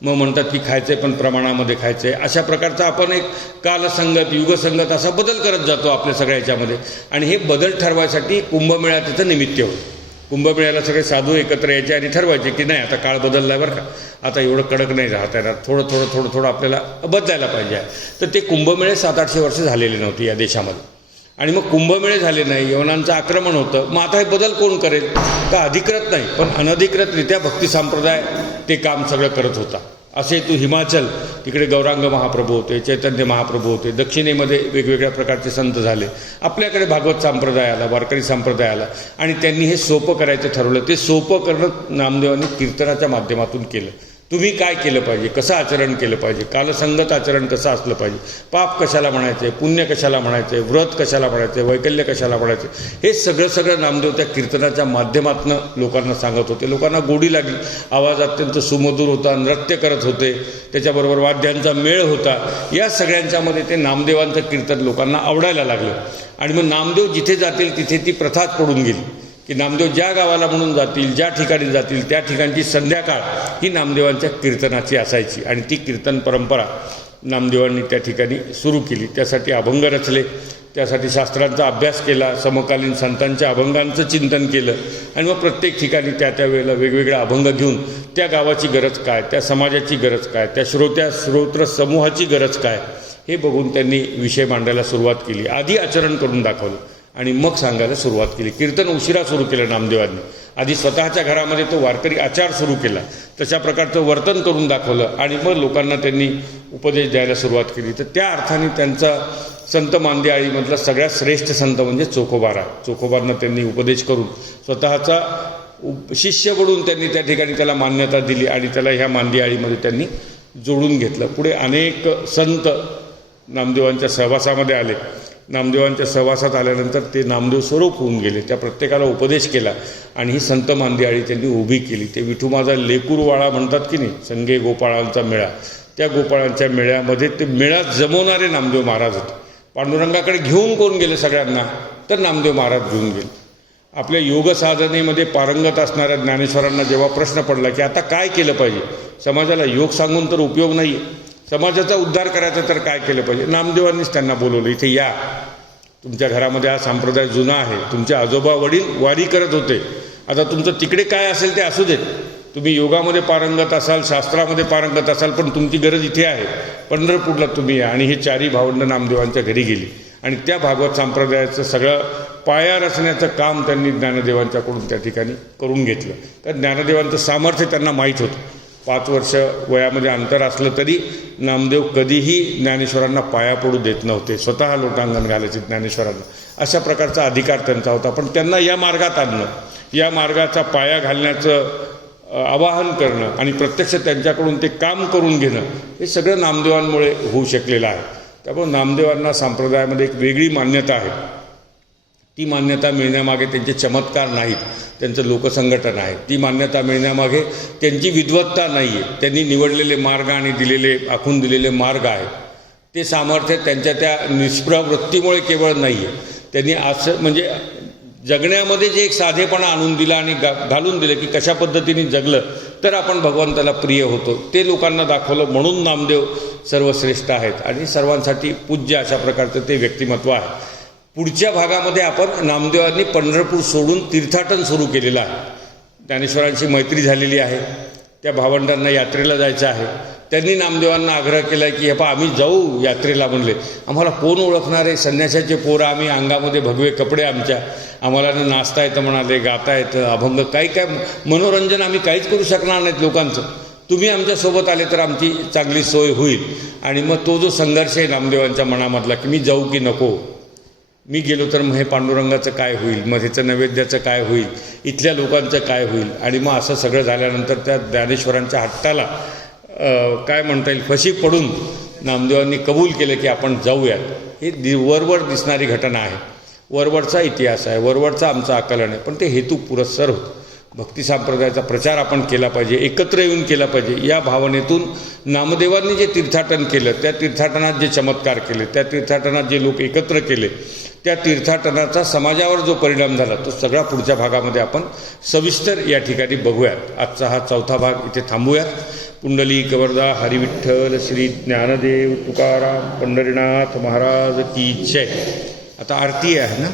मग म्हणतात की खायचे पण प्रमाणामध्ये खायचे. अशा प्रकारचा आपण एक कालसंगत युगसंगत असा बदल करत जातो आपल्या सगळ्या याच्यामध्ये. आणि हे बदल ठरवायसाठी कुंभमेळा त्याचं निमित्त होतं. कुंभमेळ्याला सगळे साधू एकत्र यायचे आणि ठरवायचे की नाही आता काळ बदलला आहे बरं का, आता एवढं कडक नाही राहता येणार, थोडं थोडं थोडं थोडं आपल्याला बदलायला पाहिजे. तर ते कुंभमेळे 700-800 वर्ष झालेले नव्हते या देशामध्ये. आणि मग कुंभमेळे झाले नाही, यवनांचं आक्रमण होतं. मग आता हे बदल कोण करेल? तर अधिकृत नाही पण अनधिकृतरित्या भक्ती संप्रदाय ते काम सगळं करत होता. असे तू हिमाचल, तिकडे गौरांग महाप्रभू होते, चैतन्य महाप्रभू होते, दक्षिणेमध्ये वेगवेगळ्या प्रकारचे संत झाले, आपल्याकडे भागवत संप्रदाय आला, वारकरी संप्रदाय आला आणि त्यांनी हे सोपं करायचं ठरवलं. ते सोपं करणं नामदेवांनी कीर्तनाच्या माध्यमातून केलं. तुम्ही काय केलं पाहिजे, कसं आचरण केलं पाहिजे, कालसंगत आचरण कसं असलं पाहिजे, पाप कशाला म्हणायचे, पुण्य कशाला म्हणायचे, व्रत कशाला म्हणायचे, वैकल्य कशाला म्हणायचे, हे सगळं नामदेव त्या कीर्तनाच्या माध्यमातून लोकांना सांगत होते. लोकांना गोडी लागली, आवाज अत्यंत सुमधुर होता, नृत्य करत होते, त्याच्याबरोबर वाद्यांचा मेळ होता. या सगळ्यांच्यामध्ये ते नामदेवांचं कीर्तन लोकांना आवडायला लागलं. आणि मग नामदेव जिथे जातील तिथे ती प्रथाच पडून गेली की नामदेव ज्या गावाला म्हणून जातील, ज्या ठिकाणी जातील, त्या ठिकाणची संध्याकाळ ही नामदेवांच्या कीर्तनाची असायची. आणि ती कीर्तन परंपरा नामदेवांनी त्या ठिकाणी सुरू केली. त्यासाठी अभंग रचले, त्यासाठी शास्त्रांचा अभ्यास केला, समकालीन संतांच्या अभंगांचं चिंतन केलं. आणि मग प्रत्येक ठिकाणी त्या वेळेला वेगवेगळा अभंग घेऊन त्या गावाची गरज काय, त्या समाजाची गरज काय, त्या श्रोत्र समूहाची गरज काय हे बघून त्यांनी विषय मांडायला सुरुवात केली. आधी आचरण करून दाखवलं आणि मग सांगायला सुरुवात केली. कीर्तन उशिरा सुरू केलं नामदेवांनी. आधी स्वतःच्या घरामध्ये तो वारकरी आचार सुरू केला, तशा प्रकारचं वर्तन करून दाखवलं आणि मग लोकांना त्यांनी उपदेश द्यायला सुरुवात केली. तर त्या अर्थाने त्यांचा संत मांदियाळीमधला सगळ्यात श्रेष्ठ संत म्हणजे चोखोबारा. चोखोबांना त्यांनी उपदेश करून स्वतःचा शिष्य बनून त्यांनी त्या ठिकाणी त्याला मान्यता दिली आणि त्याला ह्या मांदियाळीमध्ये त्यांनी जोडून घेतलं. पुढे अनेक संत नामदेवांच्या सहवासामध्ये आले. नामदेवांच्या सहवासात आल्यानंतर ते नामदेव स्वरूप होऊन गेले. त्या प्रत्येकाला उपदेश केला आणि ही संत मांदियाळी त्यांनी उभी केली. ते विठू माझा लेकूरवाळा म्हणतात की नाही, संगे गोपाळांचा मेळा, त्या गोपाळांच्या मेळ्यामध्ये ते मेळा जमवणारे नामदेव महाराज होते. पांडुरंगाकडे घेऊन कोण गेले सगळ्यांना, तर नामदेव महाराज घेऊन गेले. आपल्या योग साधनेमध्ये पारंगत असणाऱ्या ज्ञानेश्वरांना जेव्हा प्रश्न पडला की आता काय केलं पाहिजे, समाजाला योग सांगून तर उपयोग नाही आहे, समाजाचा उद्धार करायचा तर काय केलं पाहिजे, नामदेवांनीच त्यांना बोलवलं, इथे या, तुमच्या घरामध्ये हा संप्रदाय जुना आहे, तुमचे आजोबा वडील वारी करत होते, आता तुमचं तिकडे काय असेल ते असू देत, तुम्ही योगामध्ये पारंगत असाल, शास्त्रामध्ये पारंगत असाल, पण तुमची गरज इथे आहे, पंढरपूरला तुम्ही या. आणि हे चारी भावंड नामदेवांच्या घरी गेली आणि त्या भागवत संप्रदायाचं सगळं पाया रचण्याचं काम त्यांनी ज्ञानदेवांच्याकडून त्या ठिकाणी करून घेतलं. तर ज्ञानदेवांचं सामर्थ्य त्यांना माहीत होतं. 5 वर्ष वयामध्ये अंतर असलं तरी नामदेव कधीही ज्ञानेश्वरांना पाया पडू देत नव्हते, स्वतः लोटांगण घालायचे ज्ञानेश्वरांना. अशा प्रकारचा अधिकार त्यांचा होता. पण त्यांना या मार्गात आणणं, या मार्गाचा पाया घालण्याचं आवाहन करणं आणि प्रत्यक्ष त्यांच्याकडून ते काम करून घेणं हे सगळं नामदेवांमुळे होऊ शकलेलं आहे. त्यामुळे नामदेवांना संप्रदायामध्ये एक वेगळी मान्यता आहे. ती मान्यता मिळण्यामागे त्यांचे चमत्कार नाहीत, त्यांचं लोकसंघटन आहे. ती मान्यता मिळण्यामागे त्यांची विद्वत्ता नाही आहे, त्यांनी निवडलेले मार्ग आणि आखून दिलेले मार्ग आहेत. ते सामर्थ्य त्यांच्या त्या निष्प्रवृत्तीमुळे केवळ नाही आहे, त्यांनी असं म्हणजे जगण्यामध्ये जे एक साधेपणा आणून दिला आणि घालून दिलं की कशा पद्धतीने जगलं तर आपण भगवंताला प्रिय होतो, ते लोकांना दाखवलं. म्हणून नामदेव सर्वश्रेष्ठ आहेत आणि सर्वांसाठी पूज्य अशा प्रकारचं ते व्यक्तिमत्व आहे. पुढच्या भागामध्ये आपण नामदेवांनी पंढरपूर सोडून तीर्थाटन सुरू केलेलं आहे. ज्ञानेश्वरांची मैत्री झालेली आहे, त्या भावंडांना यात्रेला जायचं आहे. त्यांनी नामदेवांना आग्रह केला की हे आम्ही जाऊ यात्रेला. म्हणले आम्हाला कोण ओळखणार आहे, संन्यासाचे पोरं आम्ही, अंगामध्ये भगवे कपडे आमच्या, आम्हाला नाचता येतं म्हणाले, गाता येतं, अभंग काय मनोरंजन आम्ही काहीच करू शकणार नाहीत लोकांचं, तुम्ही आमच्यासोबत आले तर आमची चांगली सोय होईल. आणि मग तो जो संघर्ष आहे नामदेवांच्या मनामधला की मी जाऊ की नको, मी गेलो तर मग हे पांडुरंगाचं काय होईल, मग ह्याचं नैवेद्याचं काय होईल, इथल्या लोकांचं काय होईल. आणि मग असं सगळं झाल्यानंतर त्या ज्ञानेश्वरांच्या हट्टाला काय म्हणता येईल फशी पडून नामदेवांनी कबूल केलं की आपण जाऊयात. ही वरवर दिसणारी घटना आहे, वरवरचा इतिहास आहे, वरवरचा आमचं आकलन आहे, पण ते हेतू पुरस्सर होतं. भक्ती संप्रदायाचा प्रचार आपण केला पाहिजे, एकत्र येऊन केला पाहिजे. या भावनेतून नामदेवांनी जे तीर्थाटन केलं, त्या तीर्थाटनात जे चमत्कार केले, त्या तीर्थाटनात जे लोक एकत्र केले, त्या तीर्थाटनाचा समाजावर जो परिणाम झाला तो सगळा पुढच्या भागामध्ये आपण सविस्तर या ठिकाणी बघूयात. आजचा हा चौथा भाग इथे थांबूयात. पुंडलिक वरदा हरी विठ्ठल श्री ज्ञानदेव तुकाराम पंढरीनाथ महाराज की जय. आता आरती आहे ना.